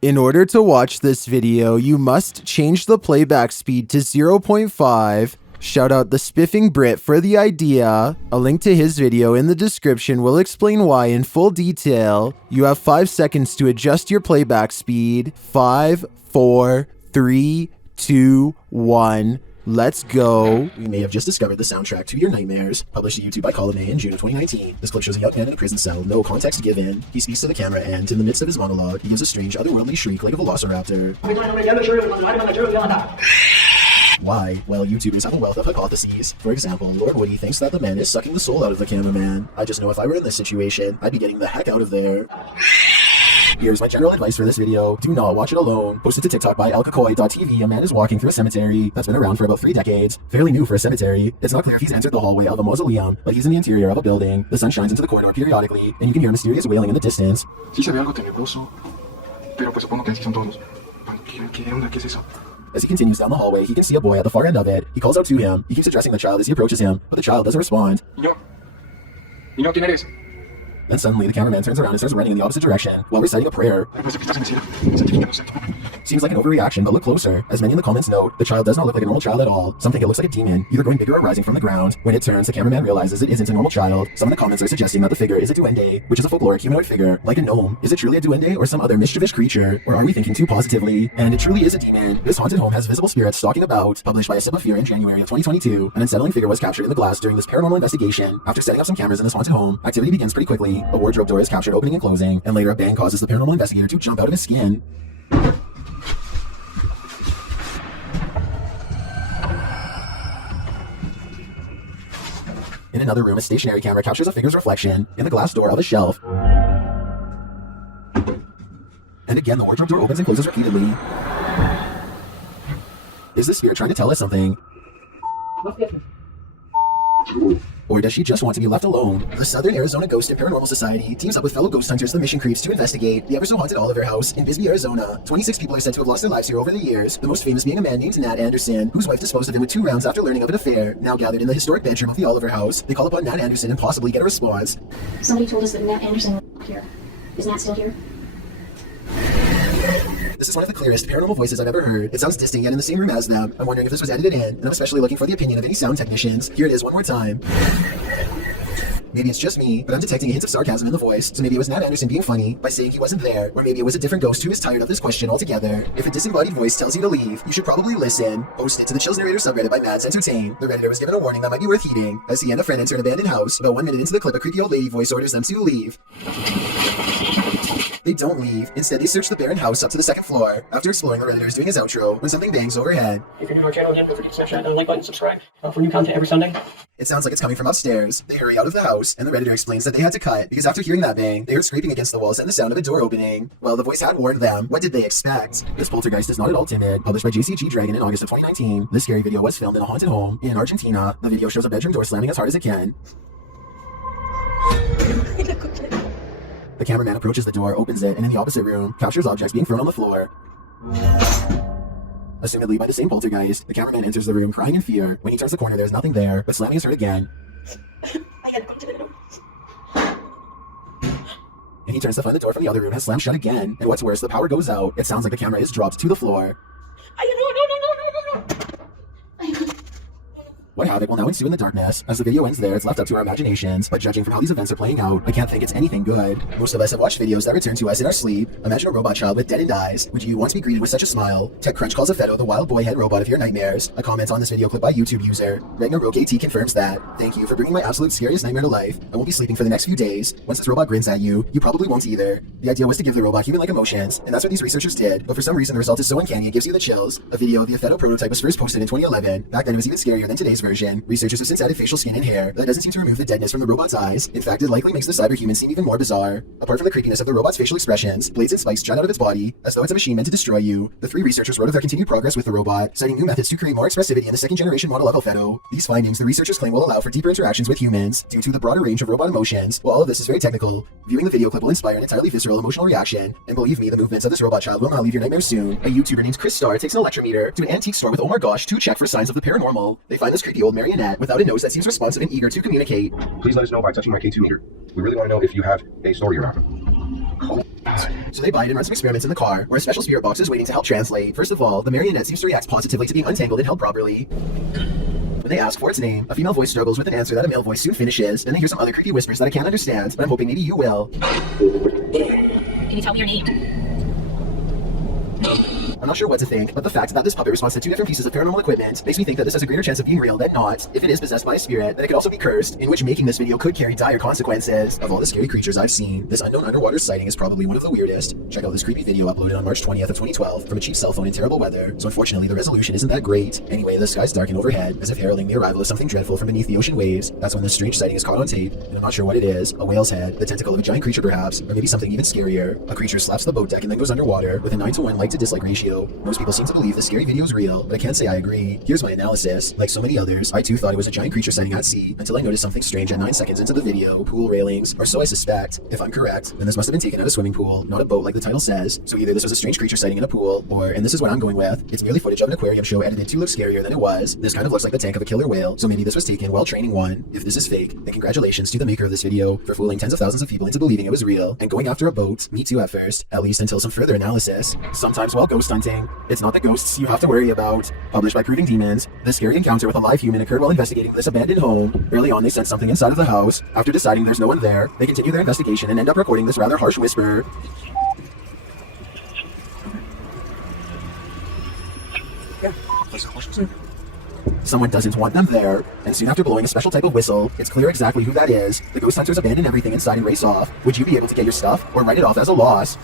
In order to watch this video, you must change the playback speed to 0.5. Shout out the Spiffing Brit for the idea. A link to his video in the description will explain why in full detail. You have 5 seconds to adjust your playback speed. 5, 4, 3, 2, 1. Let's go. We may have just discovered the soundtrack to your nightmares, published to YouTube by Column A in June of 2019. This clip shows a young man in a prison cell, no context given. He speaks to the camera and, in the midst of his monologue, he gives a strange, otherworldly shriek like a velociraptor. Why? Well, YouTubers have a wealth of hypotheses. For example, Lord Woody thinks that the man is sucking the soul out of the cameraman. I just know if I were in this situation, I'd be getting the heck out of there. Here's my general advice for this video. Do not watch it alone. Posted to TikTok by alkakoi.tv, a man is walking through a cemetery that's been around for about 3 decades. Fairly new for a cemetery. It's not clear if he's entered the hallway of a mausoleum, but he's in the interior of a building. The sun shines into the corridor periodically, and you can hear mysterious wailing in the distance. Sí se ve algo tenebroso, pero pues supongo que así son todos. ¿Qué onda? ¿Qué es eso? As he continues down the hallway, he can see a boy at the far end of it. He calls out to him. He keeps addressing the child as he approaches him, but the child doesn't respond. Niño, ¿quién eres? Then suddenly, the cameraman turns around and starts running in the opposite direction while reciting a prayer. Seems like an overreaction, but look closer. As many in the comments note, the child does not look like a normal child at all. Some think it looks like a demon, either growing bigger or rising from the ground. When it turns, the cameraman realizes it isn't a normal child. Some in the comments are suggesting that the figure is a duende, which is a folkloric humanoid figure, like a gnome. Is it truly a duende or some other mischievous creature? Or are we thinking too positively? And it truly is a demon. This haunted home has visible spirits stalking about. Published by a Sip of Fear in January of 2022, an unsettling figure was captured in the glass during this paranormal investigation. After setting up some cameras in this haunted home, activity begins pretty quickly. A wardrobe door is captured opening and closing, and later a bang causes the paranormal investigator to jump out of his skin. In another room, a stationary camera captures a figure's reflection in the glass door of a shelf. And again, the wardrobe door opens and closes repeatedly. Is this spirit trying to tell us something? Or does she just want to be left alone? The Southern Arizona Ghost and Paranormal Society teams up with fellow ghost hunters, the Mission Creeps, to investigate the ever-so-haunted Oliver House in Bisbee, Arizona. 26 people are said to have lost their lives here over the years, the most famous being a man named Nat Anderson, whose wife disposed of him with 2 rounds after learning of an affair. Now gathered in the historic bedroom of the Oliver House, they call upon Nat Anderson and possibly get a response. Somebody told us that Nat Anderson was here. Is Nat still here? This is one of the clearest paranormal voices I've ever heard. It sounds distinct yet in the same room as them. I'm wondering if this was edited in, and I'm especially looking for the opinion of any sound technicians. Here it is one more time. Maybe it's just me, but I'm detecting a hint of sarcasm in the voice, so maybe it was Nat Anderson being funny by saying he wasn't there, or maybe it was a different ghost who is tired of this question altogether. If a disembodied voice tells you to leave, you should probably listen. Posted to the Chills Narrator subreddit by Mads Entertain. The Redditor was given a warning that might be worth heeding. As he and a friend enter an abandoned house, about 1 minute into the clip, a creepy old lady voice orders them to leave. They don't leave. Instead, they search the barren house up to the 2nd floor. After exploring, the Redditor is doing his outro when something bangs overhead. If you're new to our channel again, don't forget to smash that like button, subscribe for new content every Sunday. It sounds like it's coming from upstairs. They hurry out of the house, and the Redditor explains that they had to cut because after hearing that bang, they heard scraping against the walls and the sound of a door opening. Well, the voice had warned them. What did they expect? This poltergeist is not at all timid. Published by JCG Dragon in August of 2019. This scary video was filmed in a haunted home in Argentina. The video shows a bedroom door slamming as hard as it can. The cameraman approaches the door, opens it, and in the opposite room, captures objects being thrown on the floor. Assumedly by the same poltergeist, the cameraman enters the room crying in fear. When he turns the corner, there's nothing there, but slamming is heard again. And he turns to find the door from the other room has slammed shut again. And what's worse, the power goes out. It sounds like the camera is dropped to the floor. What havoc will now ensue in the darkness? As the video ends there, it's left up to our imaginations, but judging from how these events are playing out, I can't think it's anything good. Most of us have watched videos that return to us in our sleep. Imagine a robot child with deadened eyes. Would you once be greeted with such a smile? TechCrunch calls a Fedo the wild boy head robot of your nightmares. A comment on this video clip by YouTube user RagnaroKT confirms that. Thank you for bringing my absolute scariest nightmare to life. I won't be sleeping for the next few days. Once this robot grins at you, you probably won't either. The idea was to give the robot human-like emotions, and that's what these researchers did, but for some reason the result is so uncanny it gives you the chills. A video of the Fedo prototype was first posted in 2011. Back then it was even scarier than today's version. Researchers have since added facial skin and hair, but that doesn't seem to remove the deadness from the robot's eyes. In fact, it likely makes the cyberhuman seem even more bizarre. Apart from the creepiness of the robot's facial expressions, blades and spikes jut out of its body, as though it's a machine meant to destroy you. The 3 researchers wrote of their continued progress with the robot, citing new methods to create more expressivity in the 2nd-generation model of Fedo. These findings, the researchers claim, will allow for deeper interactions with humans, due to the broader range of robot emotions. While all of this is very technical, viewing the video clip will inspire an entirely visceral emotional reaction, and believe me, the movements of this robot child will not leave your nightmares soon. A YouTuber named Chris Starr takes an electrometer to an antique store with Omar Gosh to check for signs of the paranormal. They find this creepy old marionette without a nose that seems responsive and eager to communicate. Please let us know by touching my K2 meter. We really want to know if you have a story you're after. So they buy it and run some experiments in the car, where a special spirit box is waiting to help translate. First of all, the marionette seems to react positively to being untangled and held properly. When they ask for its name, a female voice struggles with an answer that a male voice soon finishes, and they hear some other creepy whispers that I can't understand, but I'm hoping maybe you will. Can you tell me your name? I'm not sure what to think, but the fact that this puppet responds to 2 different pieces of paranormal equipment makes me think that this has a greater chance of being real than not. If it is possessed by a spirit, then it could also be cursed, in which making this video could carry dire consequences. Of all the scary creatures I've seen, this unknown underwater sighting is probably one of the weirdest. Check out this creepy video uploaded on March 20th of 2012 from a cheap cell phone in terrible weather, so unfortunately the resolution isn't that great. Anyway, the sky's dark and overhead, as if heralding the arrival of something dreadful from beneath the ocean waves. That's when this strange sighting is caught on tape, and I'm not sure what it is. A whale's head, the tentacle of a giant creature perhaps, or maybe something even scarier. A creature slaps the boat deck and then goes underwater, with a 9-to-1 like to dislike ratio. Most people seem to believe this scary video is real, but I can't say I agree. Here's my analysis. Like so many others, I too thought it was a giant creature sighting at sea, until I noticed something strange at 9 seconds into the video. Pool railings, or so I suspect. If I'm correct, then this must have been taken at a swimming pool, not a boat like the title says. So either this was a strange creature sighting in a pool, or, and this is what I'm going with, it's merely footage of an aquarium show edited to look scarier than it was. This kind of looks like the tank of a killer whale, so maybe this was taken while training one. If this is fake, then congratulations to the maker of this video for fooling tens of thousands of people into believing it was real, and going after a boat. Me too at first, at least until some further analysis. Sometimes while ghost hunting, it's not the ghosts you have to worry about. Published by Proving Demons, this scary encounter with a live human occurred while investigating this abandoned home. Early on, they sense something inside of the house. After deciding there's no one there, they continue their investigation and end up recording this rather harsh whisper. Someone doesn't want them there, and soon after blowing a special type of whistle, it's clear exactly who that is. The ghost hunters abandon everything inside and race off. Would you be able to get your stuff, or write it off as a loss?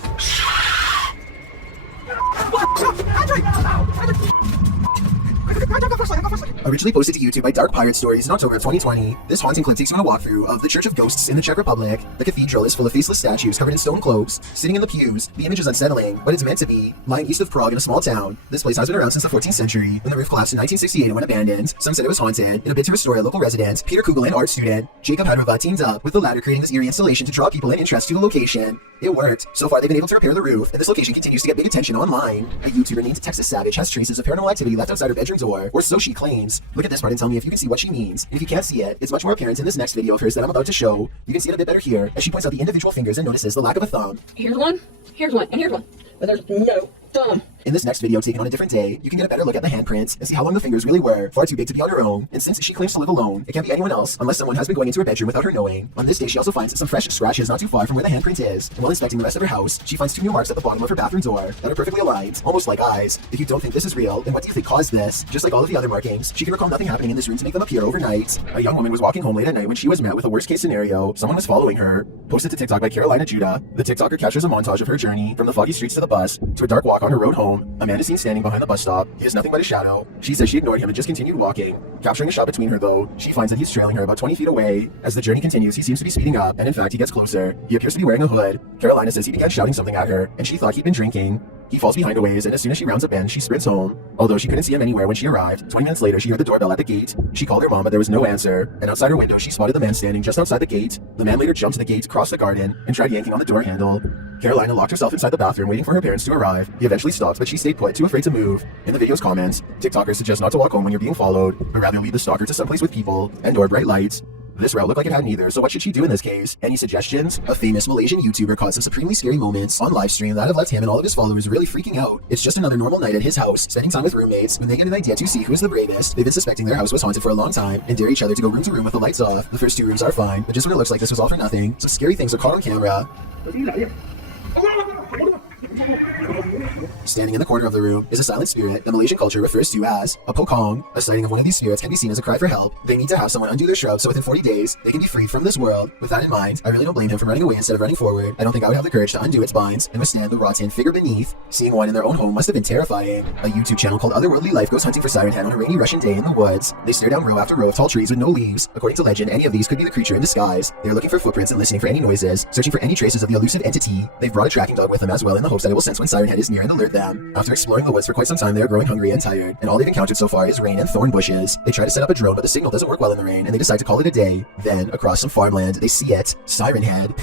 Originally posted to YouTube by Dark Pirate Stories in October of 2020, this haunting clip takes you on a walkthrough of the Church of Ghosts in the Czech Republic. The cathedral is full of faceless statues covered in stone cloaks, sitting in the pews. The image is unsettling, but it's meant to be. Lying east of Prague in a small town, this place has been around since the 14th century, when the roof collapsed in 1968 and went abandoned. Some said it was haunted. In a bid to restore a local resident, Peter Kugel and art student Jacob Hadrova teamed up with the latter, creating this eerie installation to draw people and interest to the location. It worked. So far, they've been able to repair the roof, and this location continues to get big attention online. A YouTuber named Texas Savage has traces of paranormal activity left outside her bedroom door, or so she claims. Look at this part and tell me if you can see what she means. And if you can't see it, it's much more apparent in this next video of hers that I'm about to show. You can see it a bit better here, as she points out the individual fingers and notices the lack of a thumb. Here's one, and here's one. But there's no thumb. In this next video taken on a different day, you can get a better look at the handprints and see how long the fingers really were, far too big to be on her own. And since she claims to live alone, it can't be anyone else unless someone has been going into her bedroom without her knowing. On this day, she also finds some fresh scratches not too far from where the handprint is. And while inspecting the rest of her house, she finds 2 new marks at the bottom of her bathroom door that are perfectly aligned, almost like eyes. If you don't think this is real, then what do you think caused this? Just like all of the other markings, she can recall nothing happening in this room to make them appear overnight. A young woman was walking home late at night when she was met with a worst case scenario. Someone was following her. Posted to TikTok by Carolina Judah. The TikToker captures a montage of her journey from the foggy streets to the bus to a dark walk on her road home. A man is seen standing behind the bus stop. He is nothing but a shadow. She says she ignored him and just continued walking. Capturing a shot between her though, she finds that he's trailing her about 20 feet away. As the journey continues, he seems to be speeding up, and in fact he gets closer. He appears to be wearing a hood. Carolina says he began shouting something at her, and she thought he'd been drinking. He falls behind a ways, and as soon as she rounds a bend, she sprints home. Although she couldn't see him anywhere when she arrived, 20 minutes later she heard the doorbell at the gate. She called her mom, but there was no answer, and outside her window she spotted the man standing just outside the gate. The man later jumped the gate, crossed the garden, and tried yanking on the door handle. Carolina locked herself inside the bathroom waiting for her parents to arrive. He eventually stopped, but she stayed put, too afraid to move. In the video's comments, TikTokers suggest not to walk home when you're being followed, but rather lead the stalker to someplace with people and/or bright lights. This route looked like it had neither, so what should she do in this case? Any suggestions? A famous Malaysian YouTuber caught some supremely scary moments on livestream that have left him and all of his followers really freaking out. It's just another normal night at his house, spending time with roommates. When they get an idea to see who's the bravest, they've been suspecting their house was haunted for a long time and dare each other to go room to room with the lights off. The first 2 rooms are fine, but just when it looks like this was all for nothing, some scary things are caught on camera. Standing in the corner of the room is a silent spirit the Malaysian culture refers to as a pokong. A sighting of one of these spirits can be seen as a cry for help. They need to have someone undo their shroud so within 40 days, they can be freed from this world. With that in mind, I really don't blame him for running away instead of running forward. I don't think I would have the courage to undo its binds and withstand the rotten figure beneath. Seeing one in their own home must have been terrifying. A YouTube channel called Otherworldly Life goes hunting for Siren Head on a rainy Russian day in the woods. They stare down row after row of tall trees with no leaves. According to legend, any of these could be the creature in disguise. They are looking for footprints and listening for any noises, searching for any traces of the elusive entity. They've brought a tracking dog with them as well in the hopes that it will sense when Siren Head is near and alert them. After exploring the woods for quite some time, they are growing hungry and tired, and all they've encountered so far is rain and thorn bushes. They try to set up a drone, but the signal doesn't work well in the rain, and they decide to call it a day. Then, across some farmland, they see it. Siren Head.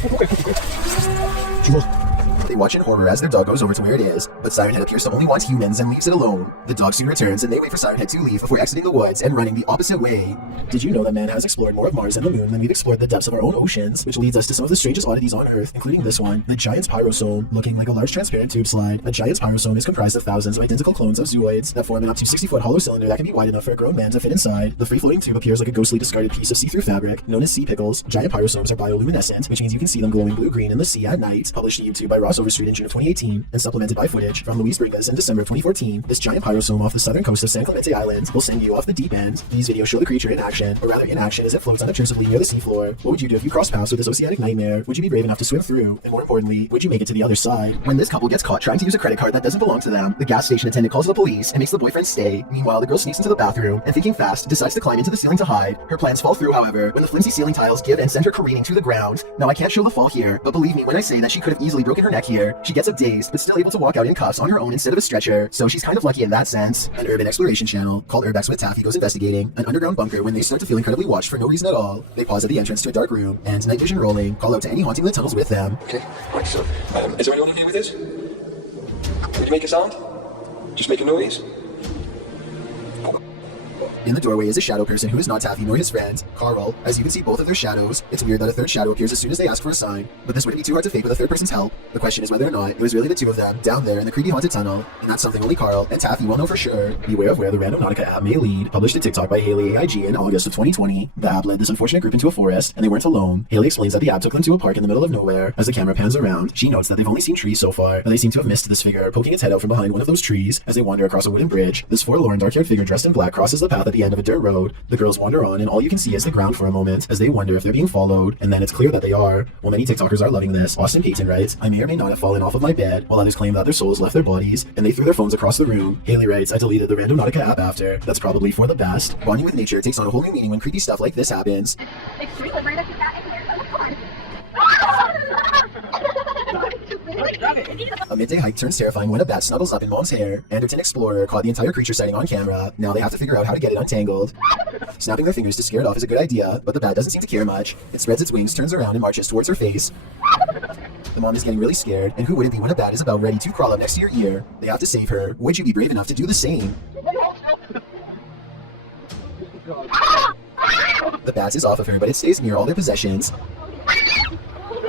They watching horror as their dog goes over to where it is, but Siren Head appears to only want humans and leaves it alone. The dog soon returns and they wait for Siren Head to leave before exiting the woods and running the opposite way. Did you know that man has explored more of Mars and the moon than we've explored the depths of our own oceans, which leads us to some of the strangest oddities on Earth, including this one, the giant's pyrosome, looking like a large transparent tube slide. A giant's pyrosome is comprised of thousands of identical clones of zooids that form an up to 60-foot hollow cylinder that can be wide enough for a grown man to fit inside. The free-floating tube appears like a ghostly discarded piece of see-through fabric, known as sea pickles. Giant pyrosomes are bioluminescent, which means you can see them glowing blue-green in the sea at night. Published to YouTube by Ross Overstreet in June of 2018, and supplemented by footage from Luis Bringas in December of 2014. This giant pyrosome off the southern coast of San Clemente Island will send you off the deep end. These videos show the creature in action, or rather in action as it floats unobtrusively near the seafloor. What would you do if you crossed paths with this oceanic nightmare? Would you be brave enough to swim through? And more importantly, would you make it to the other side? When this couple gets caught trying to use a credit card that doesn't belong to them, the gas station attendant calls the police and makes the boyfriend stay. Meanwhile, the girl sneaks into the bathroom and, thinking fast, decides to climb into the ceiling to hide. Her plans fall through, however, when the flimsy ceiling tiles give and send her careening to the ground. Now, I can't show the fall here, but believe me when I say that she could have easily broken her neck here. She gets up dazed, but still able to walk out in cuffs on her own instead of a stretcher, so she's kind of lucky in that sense. An urban exploration channel called Urbex with Taffy goes investigating an underground bunker when they start to feel incredibly watched for no reason at all. They pause at the entrance to a dark room, and night vision rolling, call out to any haunting the tunnels with them. Okay, right, so, is there anyone in here with this? Would you make a sound? Just make a noise? In the doorway is a shadow person who is not Taffy nor his friend, Carl. As you can see both of their shadows, it's weird that a third shadow appears as soon as they ask for a sign, but this wouldn't be too hard to fake with a third person's help. The question is whether or not it was really the two of them down there in the creepy haunted tunnel, and that's something only Carl and Taffy will know for sure. Beware of where the Randonautica app may lead. Published to TikTok by Haley AIG in August of 2020. The app led this unfortunate group into a forest, and they weren't alone. Haley explains that the app took them to a park in the middle of nowhere. As the camera pans around, she notes that they've only seen trees so far, but they seem to have missed this figure poking its head out from behind one of those trees as they wander across a wooden bridge. This forlorn dark-haired figure dressed in black crosses the path at the end of a dirt road. The girls wander on, and all you can see is the ground for a moment as they wonder if they're being followed, and then it's clear that they are. While many TikTokers are loving this, Austin Payton writes, "I may or may not have fallen off of my bed," while others claim that their souls left their bodies and they threw their phones across the room. Haley writes, "I deleted the Randonautica app after. That's probably for the best." Bonding with nature takes on a whole new meaning when creepy stuff like this happens. A midday hike turns terrifying when a bat snuggles up in Mom's hair. Anderton Explorer caught the entire creature sighting on camera. Now they have to figure out how to get it untangled. Snapping their fingers to scare it off is a good idea, but the bat doesn't seem to care much. It spreads its wings, turns around, and marches towards her face. The mom is getting really scared, and who would it be when a bat is about ready to crawl up next to your ear? They have to save her. Would you be brave enough to do the same? The bat is off of her, but it stays near all their possessions.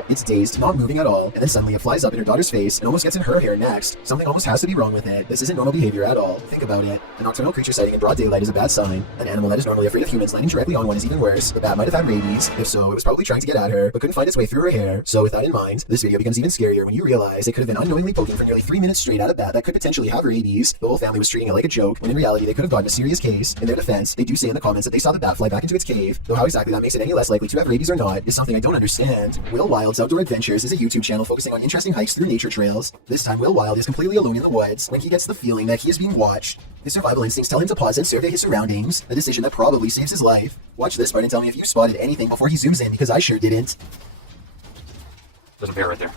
It's dazed, not moving at all, and then suddenly it flies up in her daughter's face and almost gets in her hair next. Something almost has to be wrong with it. This isn't normal behavior at all. Think about it. A nocturnal creature sighting in broad daylight is a bad sign. An animal that is normally afraid of humans landing directly on one is even worse. The bat might have had rabies. If so, it was probably trying to get at her, but couldn't find its way through her hair. So with that in mind, this video becomes even scarier when you realize it could have been unknowingly poking for nearly 3 minutes straight at a bat that could potentially have rabies. The whole family was treating it like a joke, when in reality they could have gotten a serious case. In their defense, they do say in the comments that they saw the bat fly back into its cave, though how exactly that makes it any less likely to have rabies or not is something I don't understand. Will Wild's Outdoor Adventures is a YouTube channel focusing on interesting hikes through nature trails. This time Will Wild is completely alone in the woods when he gets the feeling that he is being watched. His survival instincts tell him to pause and survey his surroundings, a decision that probably saves his life. Watch this part and tell me if you spotted anything before he zooms in, because I sure didn't. There's a bear right there.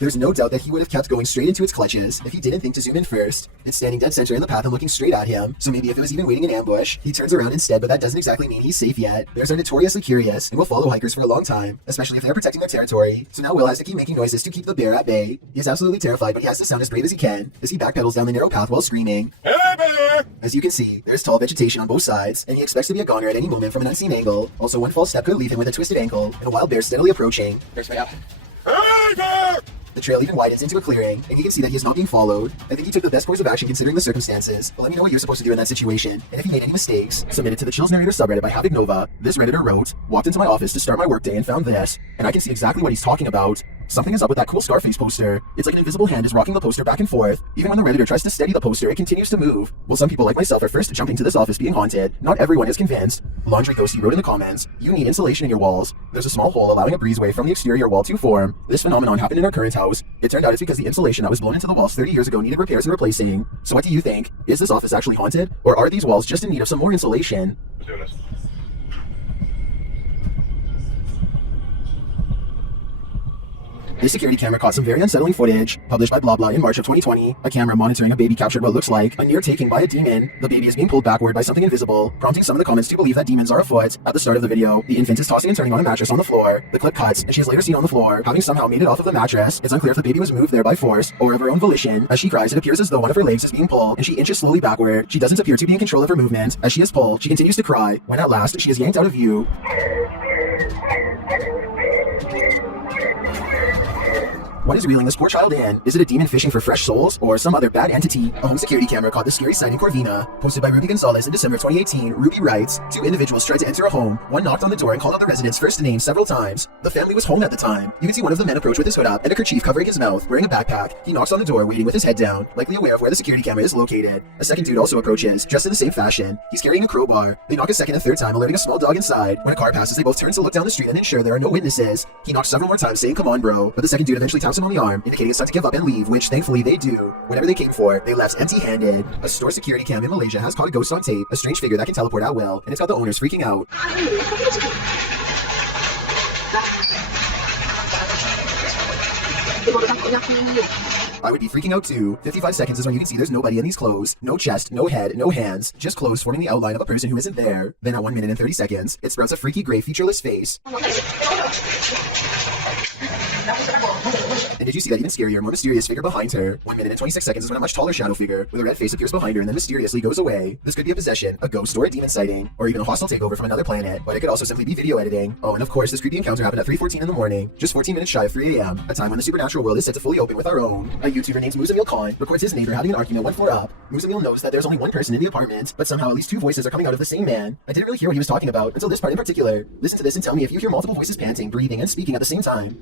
There's no doubt that he would have kept going straight into its clutches if he didn't think to zoom in first. It's standing dead center in the path and looking straight at him, so maybe if it was even waiting in ambush, he turns around instead, but that doesn't exactly mean he's safe yet. Bears are notoriously curious and will follow hikers for a long time, especially if they're protecting their territory. So now Will has to keep making noises to keep the bear at bay. He is absolutely terrified, but he has to sound as brave as he can as he backpedals down the narrow path while screaming. Hey, bear! As you can see, there's tall vegetation on both sides, and he expects to be a goner at any moment from an unseen angle. Also, one false step could leave him with a twisted ankle, and a wild bear steadily approaching. Bear's way out. Hey, bear! The trail even widens into a clearing, and you can see that he is not being followed. I think he took the best course of action considering the circumstances, but let me know what you're supposed to do in that situation, and if you made any mistakes. Submitted to the Chills Narrator subreddit by Havoc Nova, this Redditor wrote, "Walked into my office to start my workday and found this, and I can see exactly what he's talking about. Something is up with that cool Scarface poster. It's like an invisible hand is rocking the poster back and forth. Even when the Redditor tries to steady the poster, it continues to move. Well, some people like myself are first jumping to this office being haunted. Not everyone is convinced." Laundry Ghosty wrote in the comments, "You need insulation in your walls. There's a small hole allowing a breezeway from the exterior wall to form. This phenomenon happened in our current house. It turned out it's because the insulation that was blown into the walls 30 years ago needed repairs and replacing. So what do you think? Is this office actually haunted? Or are these walls just in need of some more insulation?" Let's do this. This security camera caught some very unsettling footage, published by Blah Blah in March of 2020. A camera monitoring a baby captured what looks like a near taking by a demon. The baby is being pulled backward by something invisible, prompting some of the comments to believe that demons are afoot. At the start of the video, the infant is tossing and turning on a mattress on the floor. The clip cuts, and she is later seen on the floor, having somehow made it off of the mattress. It's unclear if the baby was moved there by force or of her own volition. As she cries, it appears as though one of her legs is being pulled, and she inches slowly backward. She doesn't appear to be in control of her movement. As she is pulled, she continues to cry, when at last, she is yanked out of view. What is reeling this poor child in? Is it a demon fishing for fresh souls, or some other bad entity? A home security camera caught the scary sight in Corvina. Posted by Ruby Gonzalez in December 2018, Ruby writes, 2 individuals tried to enter a home. One knocked on the door and called out the resident's first name several times. The family was home at the time. You can see one of the men approach with his hood up and a kerchief covering his mouth, wearing a backpack. He knocks on the door, waiting with his head down, likely aware of where the security camera is located. A second dude also approaches, dressed in the same fashion. He's carrying a crowbar. They knock a second and third time, alerting a small dog inside. When a car passes, they both turn to look down the street and ensure there are no witnesses. He knocks several more times, saying, "Come on, bro," but the second dude eventually taps him on the arm, indicating it's time to give up and leave, which thankfully they do. Whatever they came for, they left empty-handed. A store security cam in Malaysia has caught a ghost on tape, a strange figure that can teleport at will, and it's got the owners freaking out. I would be freaking out too. 55 seconds is when you can see there's nobody in these clothes. No chest, no head, no hands, just clothes forming the outline of a person who isn't there. Then at 1 minute and 30 seconds, it sprouts a freaky gray featureless face. And did you see that even scarier, more mysterious figure behind her? 1 minute and 26 seconds is when a much taller shadow figure with a red face appears behind her and then mysteriously goes away. This could be a possession, a ghost, or a demon sighting, or even a hostile takeover from another planet, but it could also simply be video editing. Oh, and of course, this creepy encounter happened at 3:14 in the morning, just 14 minutes shy of 3 a.m., a time when the supernatural world is set to fully open with our own. A YouTuber named Muzamil Khan records his neighbor having an argument 1 floor up. Muzamil knows that there's only one person in the apartment, but somehow at least 2 voices are coming out of the same man. I didn't really hear what he was talking about until this part in particular. Listen to this and tell me if you hear multiple voices panting, breathing, and speaking at the same time.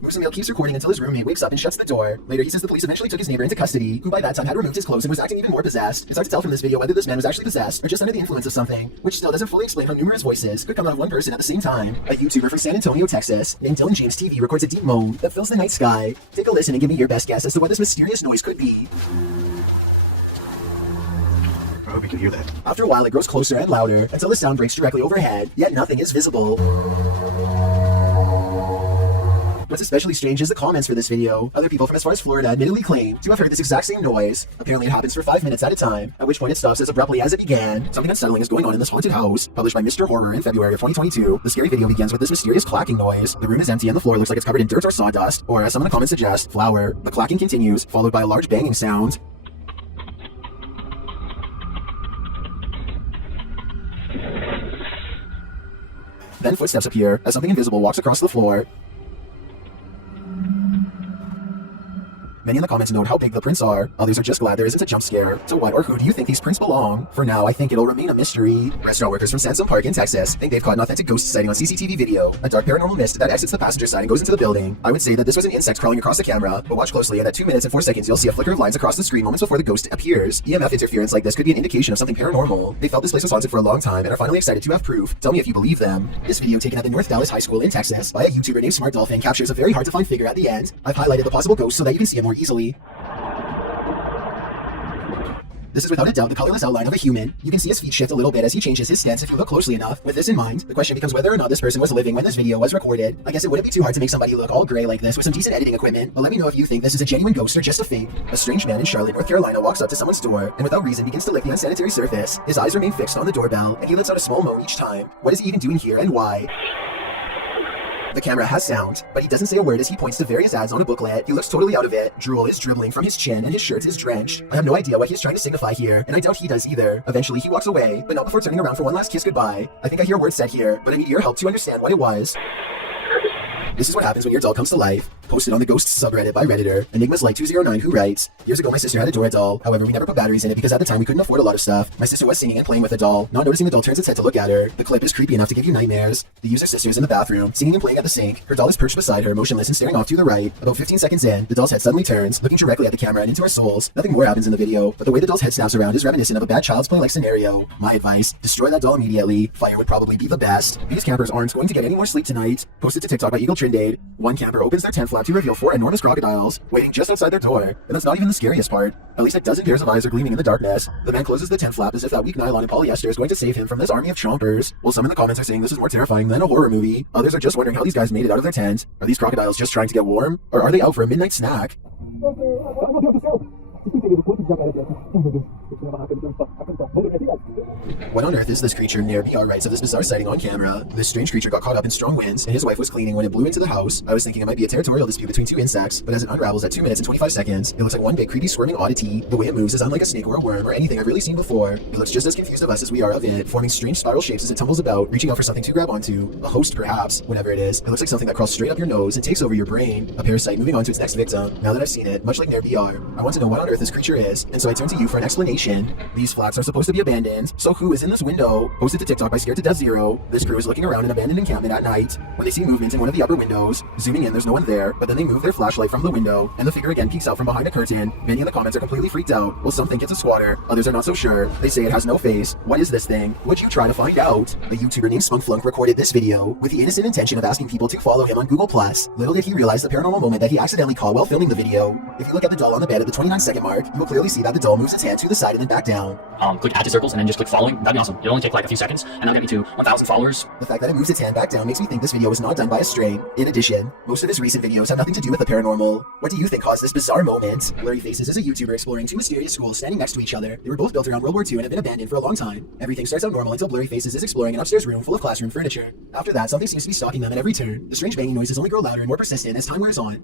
Muzamil keeps recording until his roommate wakes up and shuts the door. Later, he says the police eventually took his neighbor into custody, who by that time had removed his clothes and was acting even more possessed. It's hard to tell from this video whether this man was actually possessed or just under the influence of something, which still doesn't fully explain how numerous voices could come out of one person at the same time. A YouTuber from San Antonio, Texas, named Dylan James TV records a deep moan that fills the night sky. Take a listen and give me your best guess as to what this mysterious noise could be. I hope you can hear that. After a while, it grows closer and louder until the sound breaks directly overhead, yet nothing is visible. What's especially strange is the comments for this video. Other people from as far as Florida admittedly claim to have heard this exact same noise. Apparently it happens for 5 minutes at a time, at which point it stops as abruptly as it began. Something unsettling is going on in this haunted house. Published by Mr. Horror in February of 2022, the scary video begins with this mysterious clacking noise. The room is empty and the floor looks like it's covered in dirt or sawdust, or as some of the comments suggest, flour. The clacking continues, followed by a large banging sound. Then footsteps appear as something invisible walks across the floor. Many in the comments note how big the prints are. Others are just glad there isn't a jump scare. To what or who do you think these prints belong? For now, I think it'll remain a mystery. Restaurant workers from Sansom Park in Texas think they've caught an authentic ghost sighting on CCTV video. A dark paranormal mist that exits the passenger side and goes into the building. I would say that this was an insect crawling across the camera, but watch closely and at 2 minutes and 4 seconds you'll see a flicker of lines across the screen moments before the ghost appears. EMF interference like this could be an indication of something paranormal. They felt this place was haunted for a long time and are finally excited to have proof. Tell me if you believe them. This video taken at the North Dallas High School in Texas by a YouTuber named Smart Dolphin captures a very hard to find figure at the end. I've highlighted the possible ghost so that you can see it more easily. This is without a doubt the colorless outline of a human. You can see his feet shift a little bit as he changes his stance if you look closely enough. With this in mind, the question becomes whether or not this person was living when this video was recorded. I guess it wouldn't be too hard to make somebody look all gray like this with some decent editing equipment, but let me know if you think this is a genuine ghost or just a fake. A strange man in Charlotte, North Carolina walks up to someone's door and without reason begins to lick the unsanitary surface. His eyes remain fixed on the doorbell and he lets out a small moan each time. What is he even doing here and why? The camera has sound, but he doesn't say a word as he points to various ads on a booklet. He looks totally out of it. Drool is dribbling from his chin and his shirt is drenched. I have no idea what he's trying to signify here, and I doubt he does either. Eventually he walks away, but not before turning around for one last kiss goodbye. I think I hear words said here, but I need your help to understand what it was. This is what happens when your doll comes to life. Posted on the Ghosts subreddit by Redditor, Enigma's Light 209, who writes, "Years ago my sister had a Dora doll. However, we never put batteries in it because at the time we couldn't afford a lot of stuff. My sister was singing and playing with the doll. Not noticing the doll turns its head to look at her. The clip is creepy enough to give you nightmares. The user's sister is in the bathroom, singing and playing at the sink. Her doll is perched beside her, motionless and staring off to the right. About 15 seconds in, the doll's head suddenly turns, looking directly at the camera and into our souls. Nothing more happens in the video, but the way the doll's head snaps around is reminiscent of a bad Child's Play-like scenario. My advice, destroy that doll immediately. Fire would probably be the best. These campers aren't going to get any more sleep tonight." Posted to TikTok by Eagle Trindade. One camper opens their tent flap flap to reveal 4 enormous crocodiles waiting just outside their door. And that's not even the scariest part. At least a dozen pairs of eyes are gleaming in the darkness. The man closes the tent flap as if that weak nylon and polyester is going to save him from this army of chompers. While some in the comments are saying this is more terrifying than a horror movie, others are just wondering how these guys made it out of their tent. Are these crocodiles just trying to get warm? Or are they out for a midnight snack? What on earth is this creature? Nair BR writes of this bizarre sighting on camera. This strange creature got caught up in strong winds, and his wife was cleaning when it blew into the house. I was thinking it might be a territorial dispute between 2 insects, but as it unravels at 2 minutes and 25 seconds, it looks like one big creepy squirming oddity. The way it moves is unlike a snake or a worm or anything I've really seen before. It looks just as confused of us as we are of it, forming strange spiral shapes as it tumbles about, reaching out for something to grab onto. A host, perhaps. Whatever it is, it looks like something that crawls straight up your nose and takes over your brain. A parasite moving on to its next victim. Now that I've seen it, much like Nair BR, I want to know what on earth this creature is, and so I turn to you for an explanation. These flats are supposed to be abandoned, so who is in this window? Posted to TikTok by Scared to Death Zero. This crew is looking around an abandoned encampment at night when they see movement in one of the upper windows. Zooming in, there's no one there, but then they move their flashlight from the window, and the figure again peeks out from behind a curtain. Many in the comments are completely freaked out. Well, some think it's a squatter, others are not so sure. They say it has no face. What is this thing? Would you try to find out? The YouTuber named Spunkflunk recorded this video with the innocent intention of asking people to follow him on Google+. Little did he realize the paranormal moment that he accidentally caught while filming the video. If you look at the doll on the bed at the 29-second mark, you will clearly see that the doll moves its hand to the side and then back down. Click add to circles and then just click following. That'd be awesome. It'll only take like a few seconds, and that'll get me to 1,000 followers. The fact that it moves its hand back down makes me think this video was not done by a string. In addition, most of his recent videos have nothing to do with the paranormal. What do you think caused this bizarre moment? Blurry Faces is a YouTuber exploring 2 mysterious schools standing next to each other. They were both built around World War II and have been abandoned for a long time. Everything starts out normal until Blurry Faces is exploring an upstairs room full of classroom furniture. After that, something seems to be stalking them at every turn. The strange banging noises only grow louder and more persistent as time wears on.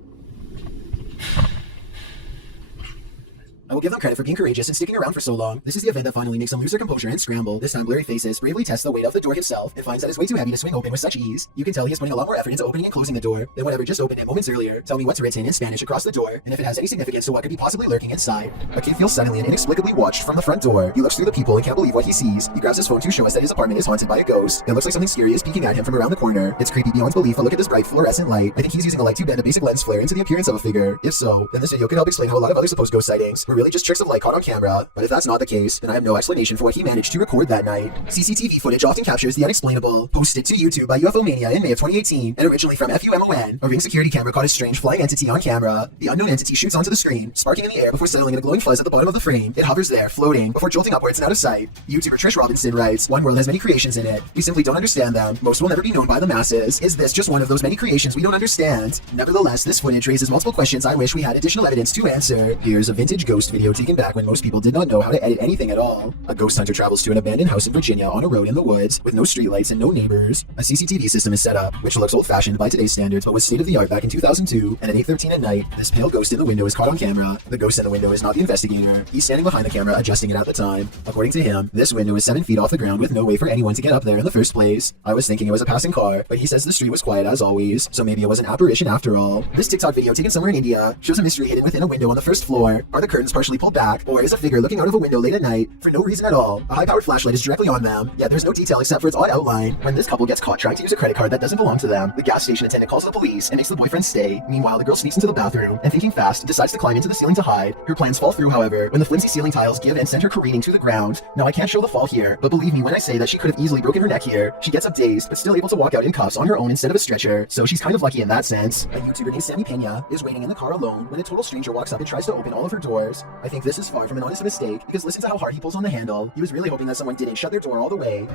I will give them credit for being courageous and sticking around for so long. This is the event that finally makes them lose their composure and scramble. This time, Blurry Faces bravely tests the weight of the door himself and finds that it's way too heavy to swing open with such ease. You can tell he is putting a lot more effort into opening and closing the door than whatever just opened it moments earlier. Tell me what's written in Spanish across the door, and if it has any significance to what could be possibly lurking inside. A kid feels suddenly and inexplicably watched from the front door. He looks through the people and can't believe what he sees. He grabs his phone to show us that his apartment is haunted by a ghost. It looks like something scary is peeking at him from around the corner. It's creepy beyond belief, but look at this bright fluorescent light. I think he's using a light to bend a basic lens flare into the appearance of a figure. If so, then this video could help explain how a lot of other supposed ghost sightings were really just tricks of light caught on camera. But if that's not the case, then I have no explanation for what he managed to record that night. CCTV footage often captures the unexplainable. Posted to YouTube by UFO Mania in May of 2018, and originally from FUMON, a Ring security camera caught a strange flying entity on camera. The unknown entity shoots onto the screen, sparking in the air before settling in a glowing fuzz at the bottom of the frame. It hovers there, floating, before jolting upwards and out of sight. YouTuber Trish Robinson writes, "One world has many creations in it. We simply don't understand them. Most will never be known by the masses. Is this just one of those many creations we don't understand?" Nevertheless, this footage raises multiple questions I wish we had additional evidence to answer. Here's a vintage ghost video taken back when most people did not know how to edit anything at all. A ghost hunter travels to an abandoned house in Virginia on a road in the woods with no streetlights and no neighbors. A CCTV system is set up, which looks old-fashioned by today's standards but was state-of-the-art back in 2002, and at 8:13 at night, this pale ghost in the window is caught on camera. The ghost in the window is not the investigator. He's standing behind the camera adjusting it at the time. According to him, this window is 7 feet off the ground with no way for anyone to get up there in the first place. I was thinking it was a passing car, but he says the street was quiet as always, so maybe it was an apparition after all. This TikTok video taken somewhere in India shows a mystery hidden within a window on the first floor. Are the curtains partially pulled back, or is a figure looking out of a window late at night for no reason at all? A high-powered flashlight is directly on them, yet there's no detail except for its odd outline. When this couple gets caught trying to use a credit card that doesn't belong to them, the gas station attendant calls the police and makes the boyfriend stay. Meanwhile, the girl sneaks into the bathroom and, thinking fast, decides to climb into the ceiling to hide. Her plans fall through, however, when the flimsy ceiling tiles give and send her careening to the ground. Now, I can't show the fall here, but believe me when I say that she could have easily broken her neck here. She gets up dazed, but still able to walk out in cuffs on her own instead of a stretcher, so she's kind of lucky in that sense. A YouTuber named Sammy Pena is waiting in the car alone when a total stranger walks up and tries to open all of her doors. I think this is far from an honest mistake, because listen to how hard he pulls on the handle. He was really hoping that someone didn't shut their door all the way.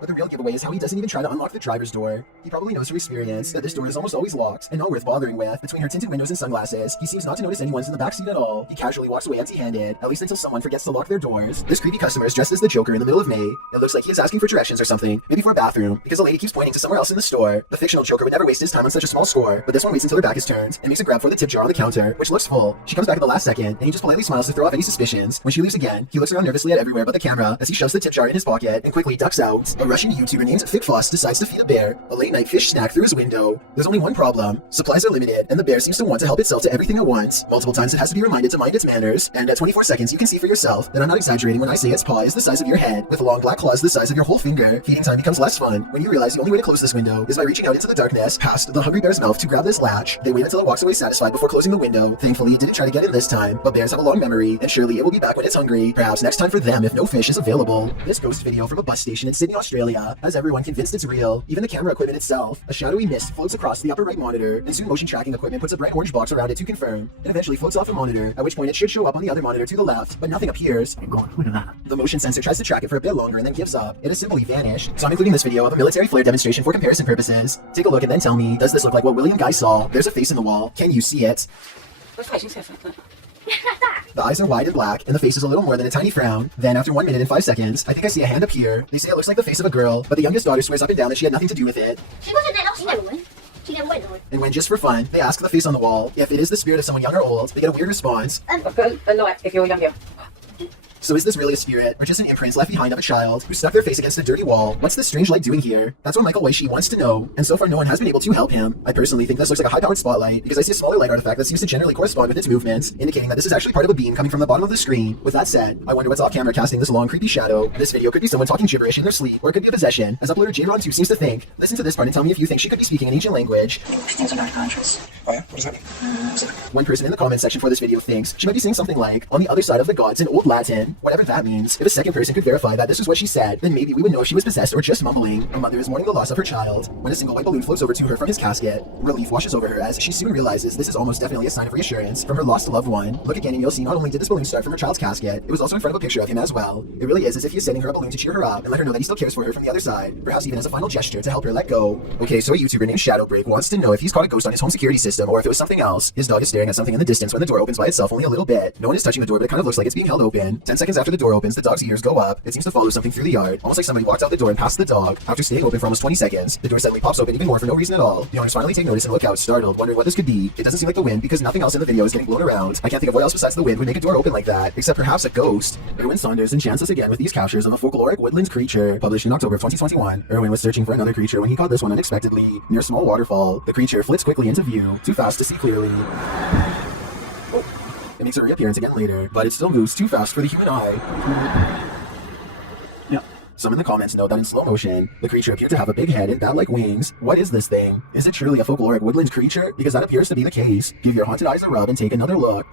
But the real giveaway is how he doesn't even try to unlock the driver's door. He probably knows from experience that this door is almost always locked and not worth bothering with. Between her tinted windows and sunglasses, he seems not to notice anyone's in the backseat at all. He casually walks away empty-handed, at least until someone forgets to lock their doors. This creepy customer is dressed as the Joker in the middle of May. It looks like he is asking for directions or something, maybe for a bathroom, because the lady keeps pointing to somewhere else in the store. The fictional Joker would never waste his time on such a small score, but this one waits until her back is turned and makes a grab for the tip jar on the counter, which looks full. She comes back at the last second, and he just politely smiles to throw off any suspicions. When she leaves again, he looks around nervously at everywhere but the camera as he shoves the tip jar in his pocket and quickly ducks out. A Russian YouTuber named Thick Floss decides to feed a bear a late-night fish snack through his window. There's only one problem. Supplies are limited, and the bear seems to want to help itself to everything at once. Multiple times it has to be reminded to mind its manners, and at 24 seconds you can see for yourself that I'm not exaggerating when I say its paw is the size of your head, with long black claws the size of your whole finger. Feeding time becomes less fun when you realize the only way to close this window is by reaching out into the darkness, past the hungry bear's mouth to grab this latch. They wait until it walks away satisfied before closing the window. Thankfully, it didn't try to get in this time, but bears have a long memory, and surely it will be back when it's hungry. Perhaps next time for them if no fish is available. This ghost video from a bus station in Sydney, Australia. idea has everyone convinced it's real, even the camera equipment itself. A shadowy mist floats across the upper right monitor, and soon motion tracking equipment puts a bright orange box around it to confirm. It eventually floats off the monitor, at which point it should show up on the other monitor to the left, but nothing appears. Hey, God, look at that. The motion sensor tries to track it for a bit longer and then gives up. It has simply vanished. So I'm including this video of a military flare demonstration for comparison purposes. Take a look and then tell me, does this look like what William Guy saw? There's a face in the wall. Can you see it? The eyes are wide and black, and the face is a little more than a tiny frown. Then, after 1 minute and 5 seconds, I think I see a hand appear. They say it looks like the face of a girl, but the youngest daughter swears up and down that she had nothing to do with it. She wasn't that old. She never went. She never went. And when, just for fun, they ask the face on the wall if it is the spirit of someone young or old, they get a weird response. I've got a light if you're younger. So is this really a spirit, or just an imprint left behind of a child who stuck their face against a dirty wall? What's this strange light doing here? That's what Michael Weishi wants to know, and so far no one has been able to help him. I personally think this looks like a high-powered spotlight, because I see a smaller light artifact that seems to generally correspond with its movements, indicating that this is actually part of a beam coming from the bottom of the screen. With that said, I wonder what's off-camera casting this long, creepy shadow. This video could be someone talking gibberish in their sleep, or it could be a possession, as uploader JRon2 seems to think. Listen to this part and tell me if you think she could be speaking an ancient language. Things are not conscious. Oh yeah? What does that mean? One person in the comment section for this video thinks she might be saying something like, on the other side of the gods in Old Latin, whatever that means. If a second person could verify that this is what she said, then maybe we would know if she was possessed or just mumbling. A mother is mourning the loss of her child when a single white balloon floats over to her from his casket. Relief washes over her as she soon realizes this is almost definitely a sign of reassurance from her lost loved one. Look again and you'll see not only did this balloon start from her child's casket, it was also in front of a picture of him as well. It really is as if he is sending her a balloon to cheer her up and let her know that he still cares for her from the other side, perhaps even as a final gesture to help her let go. Okay, so a YouTuber named Shadowbreak wants to know if he's caught a ghost on his home security system or if it was something else. His dog is staring at something in the distance when the door opens by itself only a little bit. No one is touching the door, but it kind of looks like it's being held open. 10 seconds after the door opens, the dog's ears go up. It seems to follow something through the yard, almost like somebody walked out the door and passed the dog. After staying open for almost 20 seconds, the door suddenly pops open even more for no reason at all. The owners finally take notice and look out, startled, wondering what this could be. It doesn't seem like the wind because nothing else in the video is getting blown around. I can't think of what else besides the wind would make a door open like that, except perhaps a ghost. Erwin Saunders enchants us again with these captures of a folkloric woodlands creature, published in October of 2021. Erwin was searching for another creature when he caught this one unexpectedly near a small waterfall. The creature flits quickly into view, too fast to see clearly. It makes a reappearance again later, but it still moves too fast for the human eye. Some in the comments note that in slow motion, the creature appeared to have a big head and bat-like wings. What is this thing? Is it truly a folkloric woodland creature? Because that appears to be the case. Give your haunted eyes a rub and take another look.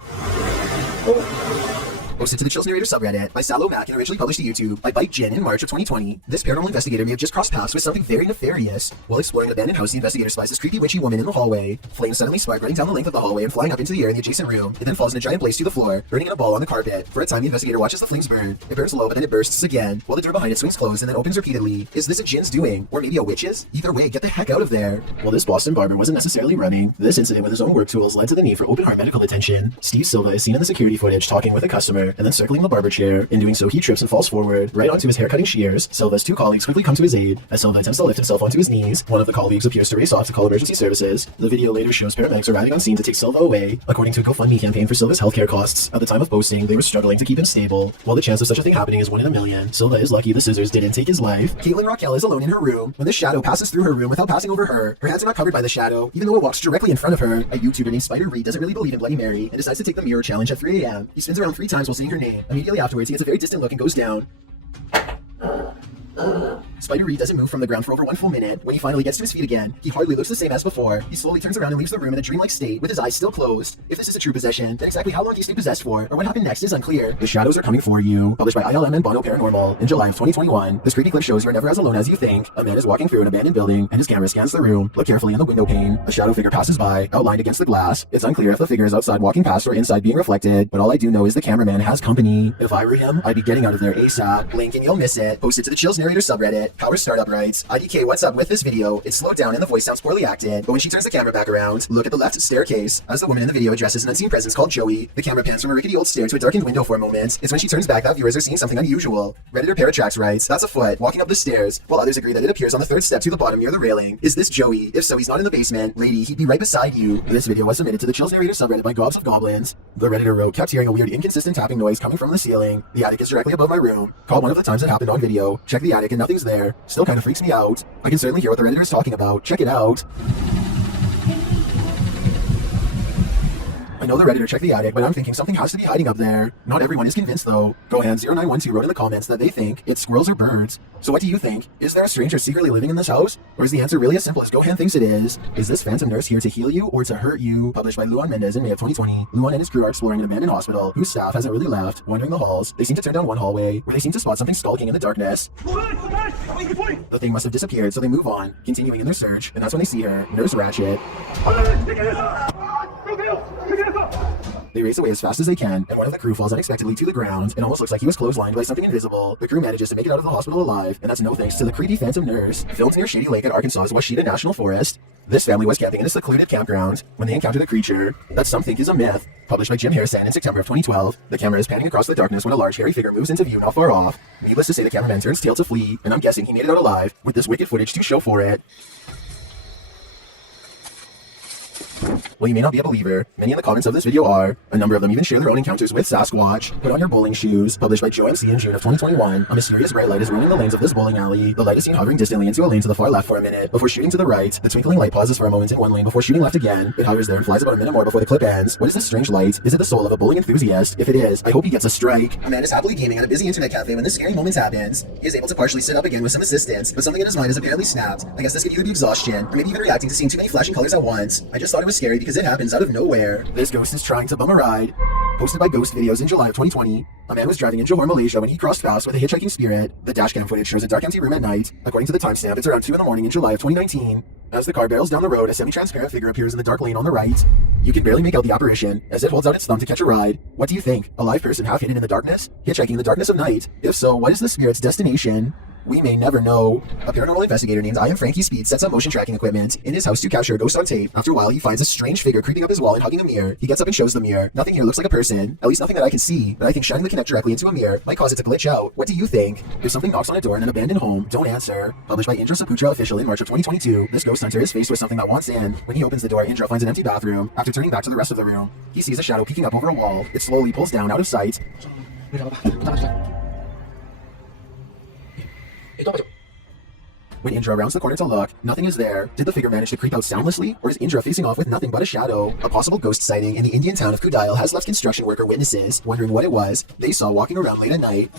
Posted to the Chills Narrator subreddit by Sallow Mac and originally published to YouTube by Bite Jin in March of 2020. This paranormal investigator may have just crossed paths with something very nefarious. While exploring an abandoned house, the investigator spies this creepy witchy woman in the hallway. Flames suddenly spark running down the length of the hallway and flying up into the air in the adjacent room. It then falls in a giant blaze to the floor, burning in a ball on the carpet. For a time, the investigator watches the flames burn. It burns low, but then it bursts again, while the door behind it swings closed and then opens repeatedly. Is this a Jin's doing? Or maybe a witch's? Either way, get the heck out of there. Well, this Boston barber wasn't necessarily running. This incident with his own work tools led to the need for open heart medical attention. Steve Silva is seen in the security footage talking with a customer and then circling the barber chair. In doing so, he trips and falls forward, right onto his hair-cutting shears. Silva's two colleagues quickly come to his aid. As Silva attempts to lift himself onto his knees, one of the colleagues appears to race off to call emergency services. The video later shows paramedics arriving on scene to take Silva away. According to a GoFundMe campaign for Silva's healthcare costs, at the time of posting, they were struggling to keep him stable. While the chance of such a thing happening is 1 in a million, Silva is lucky the scissors didn't take his life. Caitlin Raquel is alone in her room when the shadow passes through her room without passing over her. Her hands are not covered by the shadow, even though it walks directly in front of her. A YouTuber named Spider Reed doesn't really believe in Bloody Mary and decides to take the mirror challenge at 3 a.m. He spins around 3 times while saying her name. Immediately afterwards, he gets a very distant look and goes down. Spider Reed doesn't move from the ground for over 1 full minute. When he finally gets to his feet again, he hardly looks the same as before. He slowly turns around and leaves the room in a dreamlike state with his eyes still closed. If this is a true possession, then exactly how long do you stay possessed for, or what happened next is unclear. The Shadows Are Coming For You, published by ILM and Bono Paranormal in July of 2021. This creepy clip shows you're never as alone as you think. A man is walking through an abandoned building, and his camera scans the room. Look carefully in the window pane. A shadow figure passes by, outlined against the glass. It's unclear if the figure is outside walking past or inside being reflected, but all I do know is the cameraman has company. If I were him, I'd be getting out of there ASAP. Link and you'll miss it. Posted to the Chills Narrator subreddit. Power Startup writes, IDK, what's up with this video? It's slowed down and the voice sounds poorly acted, but when she turns the camera back around, look at the left staircase. As the woman in the video addresses an unseen presence called Joey, the camera pans from a rickety old stair to a darkened window for a moment. It's when she turns back that viewers are seeing something unusual. Redditor Paratrax writes, that's a foot, walking up the stairs, while others agree that it appears on the 3rd step to the bottom near the railing. Is this Joey? If so, he's not in the basement. Lady, he'd be right beside you. This video was submitted to the Chills Narrator subreddit by Gobs of Goblins. The Redditor wrote, kept hearing a weird inconsistent tapping noise coming from the ceiling. The attic is directly above my room. Called one of the times it happened on video. Check the attic and nothing's there. Still kind of freaks me out. I can certainly hear what the Redditor is talking about. Check it out. I know the Redditor checked the attic, but I'm thinking something has to be hiding up there. Not everyone is convinced though. GoHand0912 wrote in the comments that they think it's squirrels or birds. So what do you think? Is there a stranger secretly living in this house? Or is the answer really as simple as GoHand thinks it is? Is this phantom nurse here to heal you or to hurt you? Published by Luan Mendez in May of 2020. Luan and his crew are exploring an abandoned hospital whose staff hasn't really left, wandering the halls. They seem to turn down one hallway where they seem to spot something skulking in the darkness. The thing must have disappeared, so they move on, continuing in their search, and that's when they see her, Nurse Ratchet. They race away as fast as they can, and one of the crew falls unexpectedly to the ground. It almost looks like he was clotheslined by something invisible. The crew manages to make it out of the hospital alive, and that's no thanks to the creepy phantom nurse. Filmed near Shady Lake at Arkansas's Washita National Forest. This family was camping in a secluded campground when they encounter the creature that some think is a myth. Published by Jim Harrison in September of 2012. The camera is panning across the darkness when a large hairy figure moves into view not far off. Needless to say, the cameraman turns tail to flee, and I'm guessing he made it out alive with this wicked footage to show for it. Well, you may not be a believer. Many in the comments of this video are. A number of them even share their own encounters with Sasquatch. Put on your bowling shoes. Published by Joe MC in June of 2021. A mysterious bright light is roaming the lanes of this bowling alley. The light is seen hovering distantly into a lane to the far left for a minute before shooting to the right. The twinkling light pauses for a moment in one lane before shooting left again. It hovers there and flies about a minute more before the clip ends. What is this strange light? Is it the soul of a bowling enthusiast? If it is, I hope he gets a strike. A man is happily gaming at a busy internet cafe when this scary moment happens. He is able to partially sit up again with some assistance, but something in his mind is apparently snapped. I guess this could either be exhaustion, or maybe even reacting to seeing too many flashing colors at once. I just thought it was scary because it happens out of nowhere. This ghost is trying to bum a ride. Posted by Ghost Videos in July of 2020. A man was driving in Johor, Malaysia when he crossed paths with a hitchhiking spirit. The dashcam footage shows a dark empty room at night. According to the timestamp, it's around 2 in the morning in July of 2019. As the car barrels down the road, a semi-transparent figure appears in the dark lane on the right. You can barely make out the apparition as it holds out its thumb to catch a ride. What do you think? A live person half hidden in the darkness? Hitchhiking in the darkness of night? If so, what is the spirit's destination? We may never know. A paranormal investigator named I Am Frankie Speed sets up motion tracking equipment in his house to capture a ghost on tape. After a while, he finds a strange figure creeping up his wall and hugging a mirror. He gets up and shows the mirror. Nothing here looks like a person, at least nothing that I can see, but I think shining the Kinect directly into a mirror might cause it to glitch out. What do you think? If something knocks on a door in an abandoned home, don't answer. Published by Indra Saputra Official in March of 2022. This ghost hunter is faced with something that wants in. When he opens the door, Indra finds an empty bathroom. After turning back to the rest of the room, he sees a shadow peeking up over a wall. It slowly pulls down out of sight. When Indra rounds the corner to look, nothing is there. Did the figure manage to creep out soundlessly, or is Indra facing off with nothing but a shadow? A possible ghost sighting in the Indian town of Kudayal has left construction worker witnesses wondering what it was they saw walking around late at night.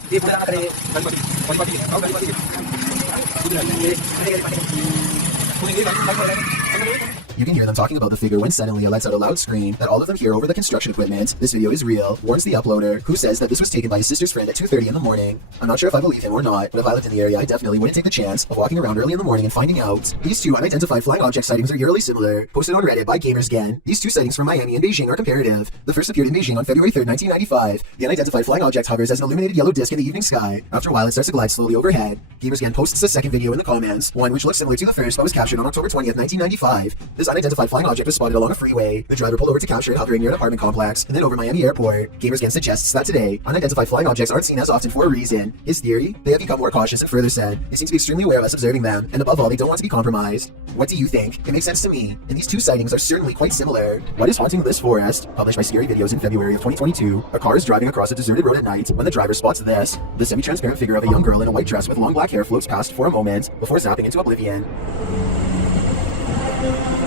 You can hear them talking about the figure when suddenly it lets out a loud scream that all of them hear over the construction equipment. This video is real, warns the uploader, who says that this was taken by his sister's friend at 2:30 in the morning. I'm not sure if I believe him or not, but if I lived in the area, I definitely wouldn't take the chance of walking around early in the morning and finding out. These two unidentified flying object sightings are eerily similar. Posted on Reddit by GamersGen. These two sightings from Miami and Beijing are comparative. The first appeared in Beijing on February 3rd, 1995. The unidentified flying object hovers as an illuminated yellow disc in the evening sky. After a while, it starts to glide slowly overhead. GamersGen posts a second video in the comments, one which looks similar to the first but was captured on October 20th, 1995. This unidentified flying object was spotted along a freeway. The driver pulled over to capture it hovering near an apartment complex and then over Miami Airport. GamersGen suggests that today, unidentified flying objects aren't seen as often for a reason. His theory? They have become more cautious and further said, they seem to be extremely aware of us observing them, and above all, they don't want to be compromised. What do you think? It makes sense to me, and these two sightings are certainly quite similar. What is haunting this forest? Published by Scary Videos in February of 2022. A car is driving across a deserted road at night when the driver spots this. The semi-transparent figure of a young girl in a white dress with long black hair floats past for a moment before zapping into oblivion.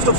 Stop.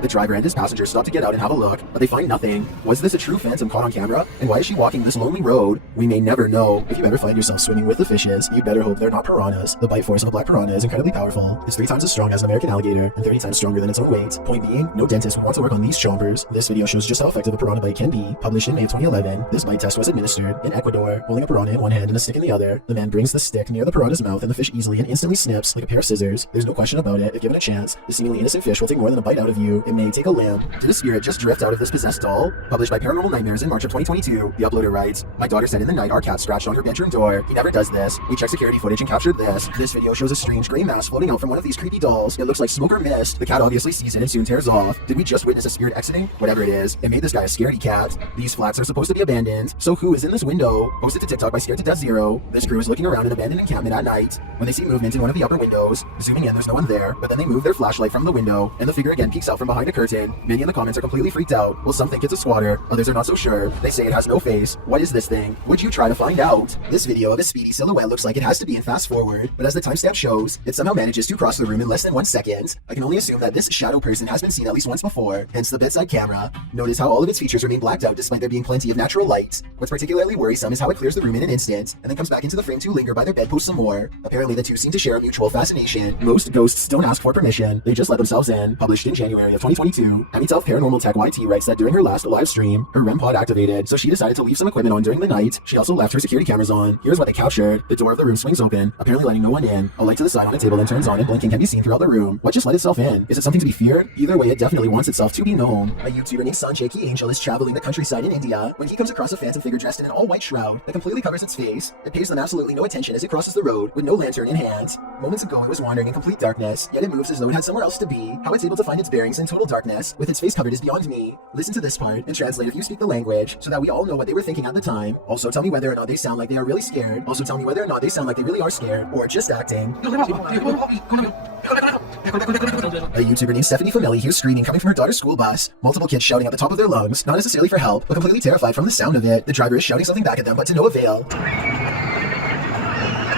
The driver and his passenger stop to get out and have a look, but they find nothing. Was this a true phantom caught on camera? And why is she walking this lonely road? We may never know. If you ever find yourself swimming with the fishes, you better hope they're not piranhas. The bite force of a black piranha is incredibly powerful. It's 3 times as strong as an American alligator, and 30 times stronger than its own weight. Point being, no dentist would want to work on these chompers. This video shows just how effective a piranha bite can be. Published in May of 2011, this bite test was administered in Ecuador. Holding a piranha in one hand and a stick in the other, the man brings the stick near the piranha's mouth and the fish easily and instantly snips like a pair of scissors. There's no question about it. If given a chance, the seemingly innocent fish will take more than a bite out of you. It may take a limb. Did a spirit just drift out of this possessed doll? Published by Paranormal Nightmares in March of 2022. The uploader writes, my daughter said in the night our cat scratched on her bedroom door. He never does this. We checked security footage and captured this. This video shows a strange gray mass floating out from one of these creepy dolls. It looks like smoke or mist. The cat obviously sees it and soon tears off. Did we just witness a spirit exiting? Whatever it is, it made this guy a scaredy cat. These flats are supposed to be abandoned. So who is in this window? Posted to TikTok by Scared to Death Zero. This crew is looking around an abandoned encampment at night when they see movement in one of the upper windows. Zooming in, there's no one there, but then they move their flashlight from the window, and the figure again peeks out from behind behind a curtain. Many in the comments are completely freaked out, while some think it's a squatter, others are not so sure. They say it has no face. What is this thing? Would you try to find out? This video of a speedy silhouette looks like it has to be in fast forward, but as the timestamp shows, it somehow manages to cross the room in less than 1 second. I can only assume that this shadow person has been seen at least once before, hence the bedside camera. Notice how all of its features remain blacked out despite there being plenty of natural light. What's particularly worrisome is how it clears the room in an instant, and then comes back into the frame to linger by their bedpost some more. Apparently the two seem to share a mutual fascination. Most ghosts don't ask for permission, they just let themselves in. Published in January of 2022, Amitel Paranormal Tech YT writes that during her last live stream, her REM pod activated, so she decided to leave some equipment on during the night. She also left her security cameras on. Here's what they captured. The door of the room swings open, apparently letting no one in. A light to the side on a table then turns on and blinking can be seen throughout the room. What just let itself in? Is it something to be feared? Either way, it definitely wants itself to be known. A YouTuber named Sanjay Angel is traveling the countryside in India when he comes across a phantom figure dressed in an all-white shroud that completely covers its face. It pays them absolutely no attention as it crosses the road with no lantern in hand. Moments ago it was wandering in complete darkness, yet it moves as though it had somewhere else to be. How it's able to find its bearings in total darkness with its face covered is beyond me. Listen to this part and translate if you speak the language so that we all know what they were thinking at the time. Also tell me whether or not they sound like they are really scared. Also tell me whether or not they sound like they really are scared or just acting. A YouTuber named Stephanie Famelli hears screaming coming from her daughter's school bus. Multiple kids shouting at the top of their lungs, not necessarily for help, but completely terrified from the sound of it. The driver is shouting something back at them, but to no avail.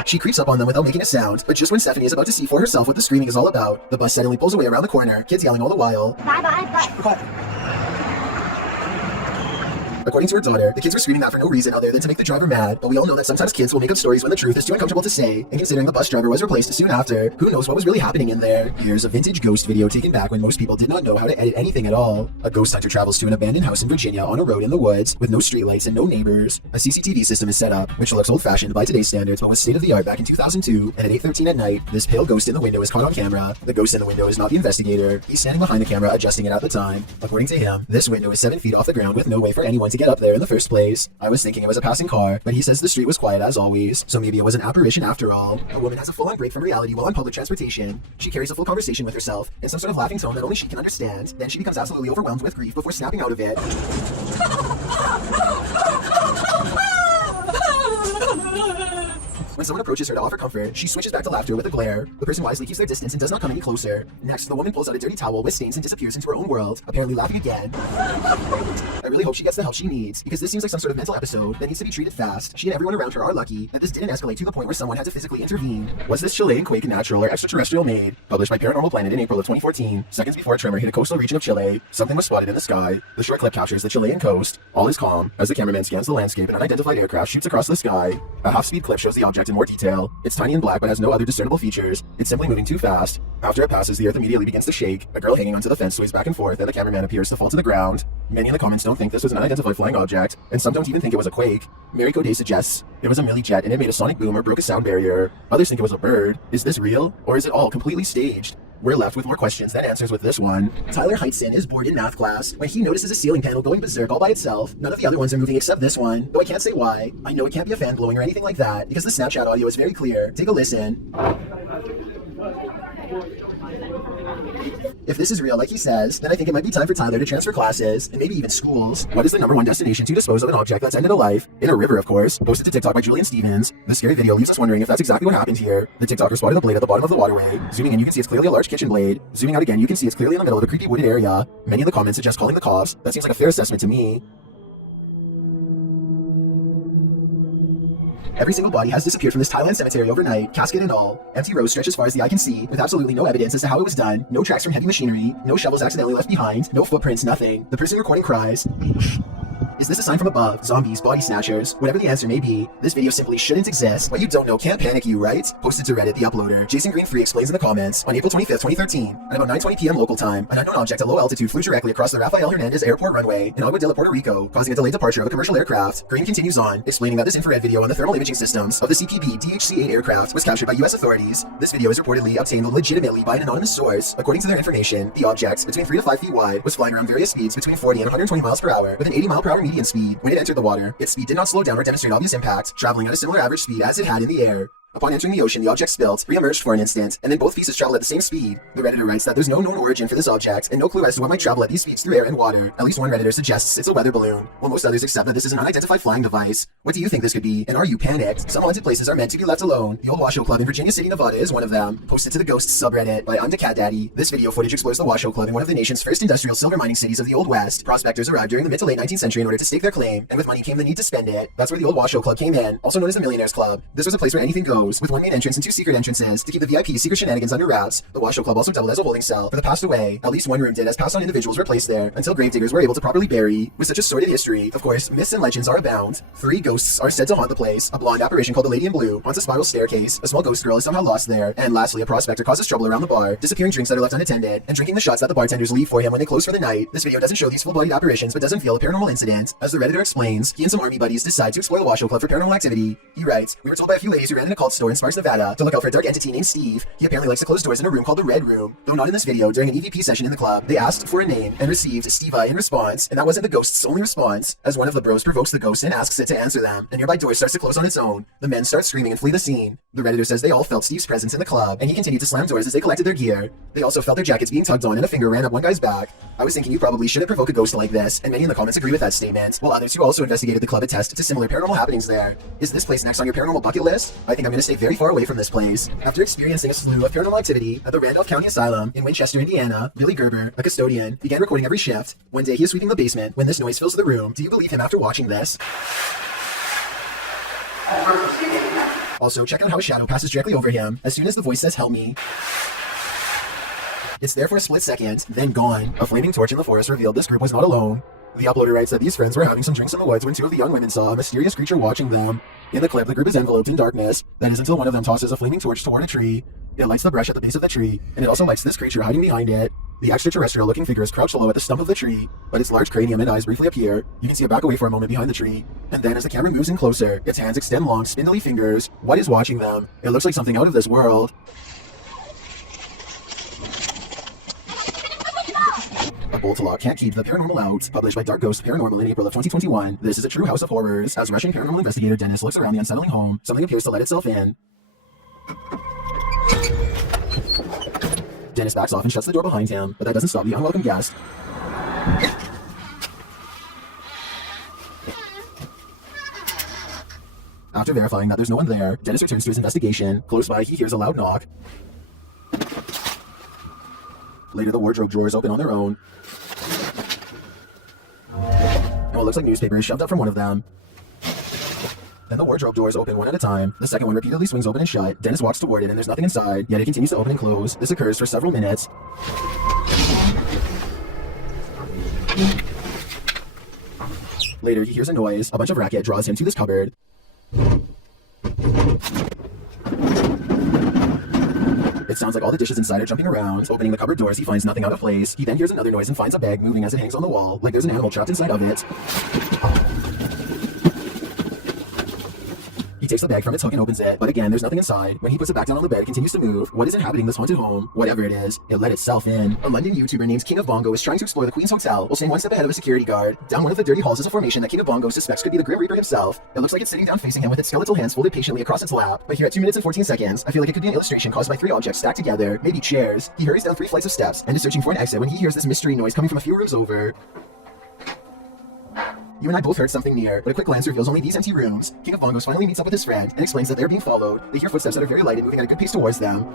She creeps up on them without making a sound, but just when Stephanie is about to see for herself what the screaming is all about, the bus suddenly pulls away around the corner, kids yelling all the while. Bye. According to her daughter, the kids were screaming that for no reason other than to make the driver mad, but we all know that sometimes kids will make up stories when the truth is too uncomfortable to say, and considering the bus driver was replaced soon after, who knows what was really happening in there. Here's a vintage ghost video taken back when most people did not know how to edit anything at all. A ghost hunter travels to an abandoned house in Virginia on a road in the woods with no streetlights and no neighbors. A CCTV system is set up, which looks old-fashioned by today's standards but was state-of-the-art back in 2002, and at 8:13 at night, this pale ghost in the window is caught on camera. The ghost in the window is not the investigator. He's standing behind the camera adjusting it at the time. According to him, this window is 7 feet off the ground with no way for anyone to get up there in the first place. I was thinking it was a passing car, but he says the street was quiet as always, so maybe it was an apparition after all. A woman has a full-on break from reality while on public transportation. She carries a full conversation with herself in some sort of laughing tone that only she can understand. Then she becomes absolutely overwhelmed with grief before snapping out of it. When someone approaches her to offer comfort, she switches back to laughter with a glare. The person wisely keeps their distance and does not come any closer. Next, the woman pulls out a dirty towel with stains and disappears into her own world, apparently laughing again. I really hope she gets the help she needs, because this seems like some sort of mental episode that needs to be treated fast. She and everyone around her are lucky that this didn't escalate to the point where someone had to physically intervene. Was this Chilean quake natural or extraterrestrial made? Published by Paranormal Planet in April of 2014. Seconds before a tremor hit a coastal region of Chile, something was spotted in the sky. The short clip captures the Chilean coast. All is calm as the cameraman scans the landscape and an unidentified aircraft shoots across the sky. A half-speed clip shows the object in more detail. It's tiny and black but has no other discernible features. It's simply moving too fast. After it passes, the earth immediately begins to shake. A girl hanging onto the fence sways back and forth and the cameraman appears to fall to the ground. Many in the comments don't think this was an unidentified flying object, and some don't even think it was a quake. Mary Coday suggests it was a milli jet and it made a sonic boom or broke a sound barrier. Others think it was a bird. Is this real? Or is it all completely staged? We're left with more questions than answers with this one. Tyler Heitzen is bored in math class when he notices a ceiling panel going berserk all by itself. None of the other ones are moving except this one, though I can't say why. I know it can't be a fan blowing or anything like that, because the Snapchat audio is very clear. Take a listen. If this is real like he says, then I think it might be time for Tyler to transfer classes, and maybe even schools. What is the #1 destination to dispose of an object that's ended a life? In a river, of course. Posted to TikTok by Julian Stevens. This scary video leaves us wondering if that's exactly what happened here. The TikToker spotted a blade at the bottom of the waterway. Zooming in, you can see it's clearly a large kitchen blade. Zooming out again, you can see it's clearly in the middle of a creepy wooded area. Many of the comments suggest calling the cops. That seems like a fair assessment to me. Every single body has disappeared from this Thailand cemetery overnight, casket and all. Empty rows stretch as far as the eye can see, with absolutely no evidence as to how it was done, no tracks from heavy machinery, no shovels accidentally left behind, no footprints, nothing. The person recording cries. Is this a sign from above? Zombies, body snatchers? Whatever the answer may be, this video simply shouldn't exist. What you don't know can't panic you, right? Posted to Reddit, the uploader. Jason Green 3 explains in the comments, on April 25th, 2013, at about 9:20 p.m. local time, an unknown object at low altitude flew directly across the Rafael Hernandez Airport runway in Aguadilla, Puerto Rico, causing a delayed departure of a commercial aircraft. Green continues on, explaining that this infrared video on the thermal imaging systems of the CPB DHC-8 aircraft was captured by U.S. authorities. This video is reportedly obtained legitimately by an anonymous source. According to their information, the object, between 3 to 5 feet wide, was flying around various speeds between 40 and 120 miles per hour, with an 80 mile per hour median speed. When it entered the water, its speed did not slow down or demonstrate obvious impact, traveling at a similar average speed as it had in the air. Upon entering the ocean, the object spilt, re-emerged for an instant, and then both pieces traveled at the same speed. The Redditor writes that there's no known origin for this object, and no clue as to what might travel at these speeds through air and water. At least one Redditor suggests it's a weather balloon, while most others accept that this is an unidentified flying device. What do you think this could be, and are you panicked? Some haunted places are meant to be left alone. The Old Washoe Club in Virginia City, Nevada is one of them. Posted to the Ghosts subreddit by undecaddaddy. This video footage explores the Washoe Club in one of the nation's first industrial silver mining cities of the Old West. Prospectors arrived during the mid to late 19th century in order to stake their claim, and with money came the need to spend it. That's where the Old Washoe Club came in, also known as the Millionaires Club. This was a place where anything goes, with one main entrance and two secret entrances to keep the VIP secret shenanigans under wraps. The Washoe Club also doubled as a holding cell for the passed away. At least one room did, as passed on individuals were placed there until gravediggers were able to properly bury. With such a sordid history, of course, myths and legends are abound. 3 ghosts are said to haunt the place. A blonde apparition called the Lady in Blue haunts a spiral staircase. A small ghost girl is somehow lost there. And lastly, a prospector causes trouble around the bar, disappearing drinks that are left unattended, and drinking the shots that the bartenders leave for him when they close for the night. This video doesn't show these full-bodied apparitions, but does unveil a paranormal incident. As the Redditor explains, he and some army buddies decide to explore the Washoe Club for paranormal activity. He writes, "We were told by a few ladies who ran in a cult store in Sparks, Nevada, to look out for a dark entity named Steve. He apparently likes to close doors in a room called the Red Room. Though not in this video, during an EVP session in the club, they asked for a name and received Steve in response, and that wasn't the ghost's only response, as one of the bros provokes the ghost and asks it to answer them. A nearby door starts to close on its own. The men start screaming and flee the scene. The Redditor says they all felt Steve's presence in the club, and he continued to slam doors as they collected their gear. They also felt their jackets being tugged on, and a finger ran up one guy's back. I was thinking you probably shouldn't provoke a ghost like this, and many in the comments agree with that statement, while others who also investigated the club attest to similar paranormal happenings there. Is this place next on your paranormal bucket list? I think I'm going to stay very far away from this place." After experiencing a slew of paranormal activity at the Randolph County Asylum in Winchester, Indiana, Billy Gerber, a custodian, began recording every shift. One day he is sweeping the basement when this noise fills the room. Do you believe him after watching this? Also, check out how a shadow passes directly over him as soon as the voice says "help me." It's there for a split second, then gone. A flaming torch in the forest revealed this group was not alone. The uploader writes that these friends were having some drinks in the woods when 2 of the young women saw a mysterious creature watching them. In the clip, the group is enveloped in darkness. That is until one of them tosses a flaming torch toward a tree. It lights the brush at the base of the tree, and it also lights this creature hiding behind it. The extraterrestrial-looking figure is crouched low at the stump of the tree, but its large cranium and eyes briefly appear. You can see it back away for a moment behind the tree, and then as the camera moves in closer, its hands extend long, spindly fingers. What is watching them? It looks like something out of this world. A bolt lock can't keep the paranormal out. Published by Dark Ghost Paranormal in April of 2021. This is a true house of horrors. As Russian paranormal investigator Dennis looks around the unsettling home, something appears to let itself in. Dennis backs off and shuts the door behind him, but that doesn't stop the unwelcome guest. After verifying that there's no one there, Dennis returns to his investigation. Close by, he hears a loud knock. Later, the wardrobe drawers open on their own, and what looks like newspaper is shoved up from one of them. Then the wardrobe doors open one at a time. The second one repeatedly swings open and shut. Dennis walks toward it and there's nothing inside, yet it continues to open and close. This occurs for several minutes. Later, he hears a noise. A bunch of racket draws him to this cupboard. It sounds like all the dishes inside are jumping around. Opening the cupboard doors, he finds nothing out of place. He then hears another noise and finds a bag moving as it hangs on the wall, like there's an animal trapped inside of it. He takes the bag from its hook and opens it, but again, there's nothing inside. When he puts it back down on the bed, it continues to move. What is inhabiting this haunted home? Whatever it is, it let itself in. A London YouTuber named King of Bongo is trying to explore the Queen's Hotel while staying one step ahead of a security guard. Down one of the dirty halls is a formation that King of Bongo suspects could be the Grim Reaper himself. It looks like it's sitting down facing him with its skeletal hands folded patiently across its lap. But here at 2 minutes and 14 seconds, I feel like it could be an illustration caused by 3 objects stacked together, maybe chairs. He hurries down 3 flights of steps and is searching for an exit when he hears this mystery noise coming from a few rooms over. You and I both heard something near, but a quick glance reveals only these empty rooms. King of Bongos finally meets up with his friend and explains that they're being followed. They hear footsteps that are very light and moving at a good pace towards them.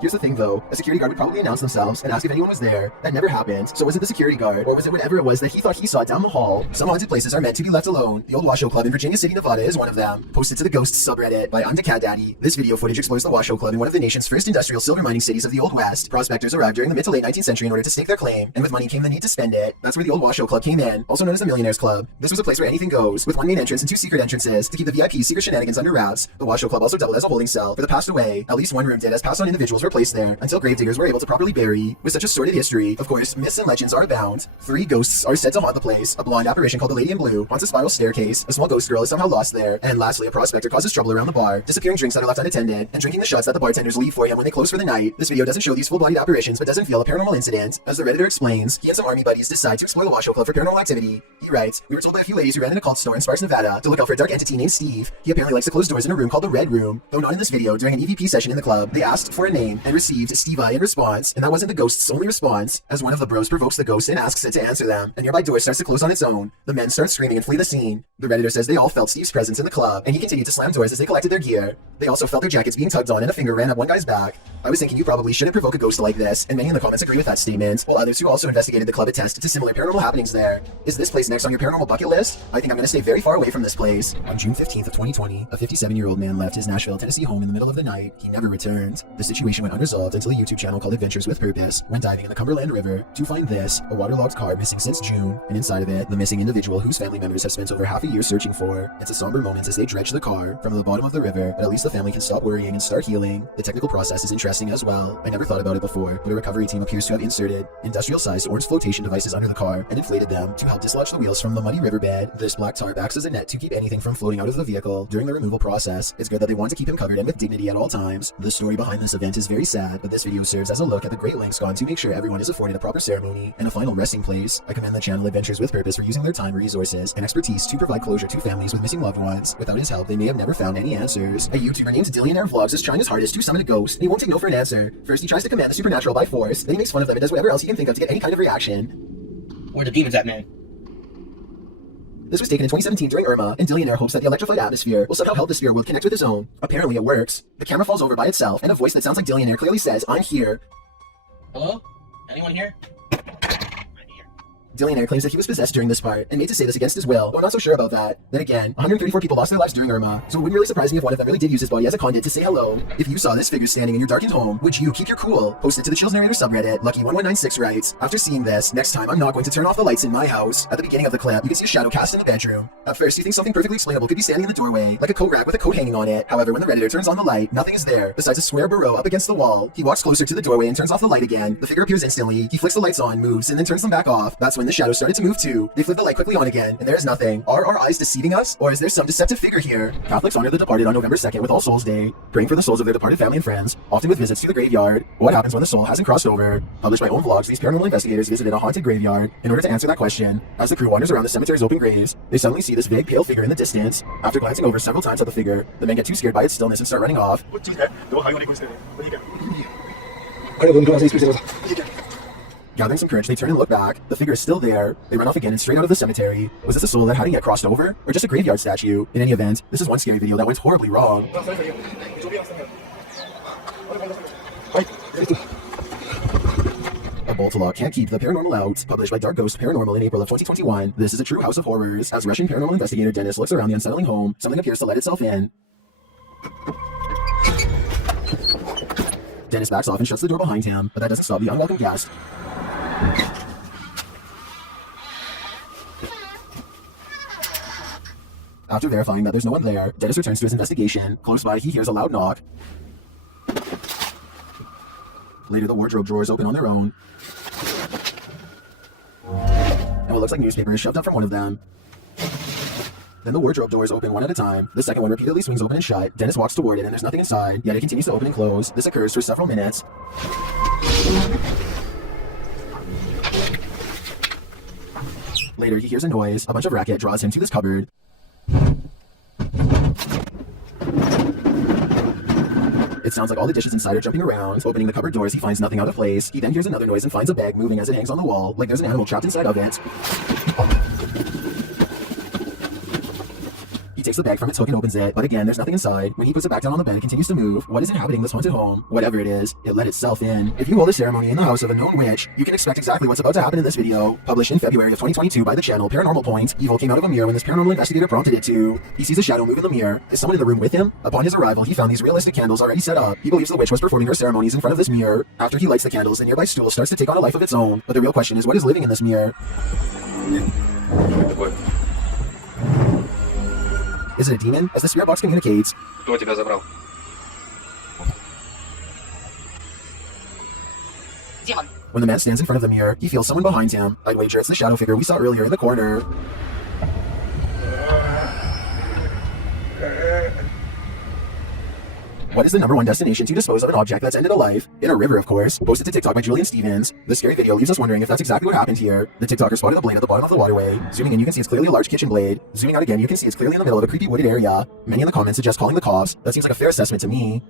Here's the thing though, a security guard would probably announce themselves and ask if anyone was there. That never happened. So was it the security guard, or was it whatever it was that he thought he saw down the hall? Some haunted places are meant to be left alone. The Old Washoe Club in Virginia City, Nevada is one of them. Posted to the Ghosts subreddit by undecaddaddy. This video footage explores the Washoe Club in one of the nation's first industrial silver mining cities of the Old West. Prospectors arrived during the mid to late 19th century in order to stake their claim, and with money came the need to spend it. That's where the Old Washoe Club came in, also known as the Millionaires Club. This was a place where anything goes, with one main entrance and 2 secret entrances to keep the VIP secret shenanigans under wraps. The Washoe Club also doubled as a holding cell for the passed away. At least one room did, as passed on individuals were placed there until gravediggers were able to properly bury. With such a sordid history, of course, myths and legends are abound. 3 ghosts are said to haunt the place. A blonde apparition called the Lady in Blue haunts a spiral staircase. A small ghost girl is somehow lost there. And lastly, a prospector causes trouble around the bar, disappearing drinks that are left unattended, and drinking the shots that the bartenders leave for him when they close for the night. This video doesn't show these full-bodied apparitions, but does unveil a paranormal incident. As the Redditor explains, he and some army buddies decide to explore the Washoe Club for paranormal activity. He writes, "We were told by a few ladies who ran in a cult store in Sparks, Nevada, to look out for a dark entity named Steve. He apparently likes to close doors in a room called the Red Room." Though not in this video, during an EVP session in the club, they asked for a name and received Steve in response, and that wasn't the ghost's only response, as one of the bros provokes the ghost and asks it to answer them. A nearby door starts to close on its own. The men start screaming and flee the scene. The Redditor says they all felt Steve's presence in the club, and he continued to slam doors as they collected their gear. They also felt their jackets being tugged on, and a finger ran up one guy's back. I was thinking you probably shouldn't provoke a ghost like this, and many in the comments agree with that statement, while others who also investigated the club attest to similar paranormal happenings there. Is this place next on your paranormal bucket list? I think I'm gonna stay very far away from this place. On June 15th of 2020, a 57-year-old man left his Nashville, Tennessee home in the middle of the night. He never returned. The situation went unresolved until a YouTube channel called Adventures with Purpose went diving in the Cumberland River to find this, a waterlogged car missing since June, and inside of it, the missing individual whose family members have spent over half a year searching for. It's a somber moment as they dredge the car from the bottom of the river, but at least the family can stop worrying and start healing. The technical process is interesting as well. I never thought about it before, but a recovery team appears to have inserted industrial-sized orange flotation devices under the car and inflated them to help dislodge the wheels from the muddy riverbed. This black tarp acts as a net to keep anything from floating out of the vehicle during the removal process. It's good that they want to keep him covered and with dignity at all times. The story behind this event is very sad, but this video serves as a look at the great lengths gone to make sure everyone is afforded a proper ceremony and a final resting place. I commend the channel Adventures with Purpose for using their time, resources, and expertise to provide closure to families with missing loved ones. Without his help, they may have never found any answers. A YouTuber named Dillionaire Vlogs is trying his hardest to summon a ghost, and he won't take no for an answer. First, he tries to command the supernatural by force, then he makes fun of them and does whatever else he can think of to get any kind of reaction. Where the demons at, man? This was taken in 2017 during Irma, and Dillionaire hopes that the electrified atmosphere will somehow help the spirit world connect with his own. Apparently it works. The camera falls over by itself, and a voice that sounds like Dillionaire clearly says, "I'm here." Hello? Anyone here? Dillionaire claims that he was possessed during this part, and made to say this against his will, but I'm not so sure about that. Then again, 134 people lost their lives during Irma, so it wouldn't really surprise me if one of them really did use his body as a conduit to say hello. If you saw this figure standing in your darkened home, would you keep your cool? Post it to the Chills Narrator subreddit. Lucky1196 writes, "After seeing this, next time I'm not going to turn off the lights in my house." At the beginning of the clip, you can see a shadow cast in the bedroom. At first, you think something perfectly explainable could be standing in the doorway, like a coat rack with a coat hanging on it. However, when the Redditor turns on the light, nothing is there, besides a square burrow up against the wall. He walks closer to the doorway and turns off the light again. The figure appears instantly. He flicks the lights on, moves, and then turns them back off. That's when the shadow started to move too. They flip the light quickly on again, and there is nothing. Are our eyes deceiving us, or is there some deceptive figure here? Catholics honor the departed on November 2nd with All Souls Day, praying for the souls of their departed family and friends, often with visits to the graveyard. What happens when the soul hasn't crossed over? Published by Own Vlogs, these paranormal investigators visited a haunted graveyard in order to answer that question. As the crew wanders around the cemetery's open graves, they suddenly see this vague pale figure in the distance. After glancing over several times at the figure, the men get too scared by its stillness and start running off. Gathering some courage, they turn and look back. The figure is still there. They run off again and straight out of the cemetery. Was this a soul that hadn't yet crossed over? Or just a graveyard statue? In any event, this is one scary video that went horribly wrong. A bolt lock can't keep the paranormal out. Published by Dark Ghost Paranormal in April of 2021. This is a true house of horrors. As Russian paranormal investigator Dennis looks around the unsettling home, something appears to let itself in. Dennis backs off and shuts the door behind him, but that doesn't stop the unwelcome guest. After verifying that there's no one there, Dennis returns to his investigation. Close by, he hears a loud knock. Later, the wardrobe drawers open on their own, and what looks like newspaper is shoved up from one of them. Then the wardrobe doors open one at a time. The second one repeatedly swings open and shut. Dennis walks toward it and there's nothing inside, yet it continues to open and close. This occurs for several minutes. Later, he hears a noise. A bunch of racket draws him to this cupboard. It sounds like all the dishes inside are jumping around. Opening the cupboard doors, he finds nothing out of place. He then hears another noise and finds a bag moving as it hangs on the wall, like there's an animal trapped inside of it. He takes the bag from its hook and opens it, but again, there's nothing inside. When he puts it back down on the bed, it continues to move. What is inhabiting this haunted home? Whatever it is, it let itself in. If you hold a ceremony in the house of a known witch, you can expect exactly what's about to happen in this video. Published in February of 2022 by the channel Paranormal Point, evil came out of a mirror when this paranormal investigator prompted it to. He sees a shadow move in the mirror. Is someone in the room with him? Upon his arrival, he found these realistic candles already set up. He believes the witch was performing her ceremonies in front of this mirror. After he lights the candles, the nearby stool starts to take on a life of its own. But the real question is, what is living in this mirror? Is it a demon? As the spirit box communicates, When the man stands in front of the mirror, he feels someone behind him. I'd wager it's the shadow figure we saw earlier in the corner. What is the #1 destination to dispose of an object that's ended a life? In a river, of course. Posted to TikTok by Julian Stevens. The scary video leaves us wondering if that's exactly what happened here. The TikToker spotted the blade at the bottom of the waterway. Zooming in, you can see it's clearly a large kitchen blade. Zooming out again, you can see it's clearly in the middle of a creepy wooded area. Many in the comments suggest calling the cops. That seems like a fair assessment to me.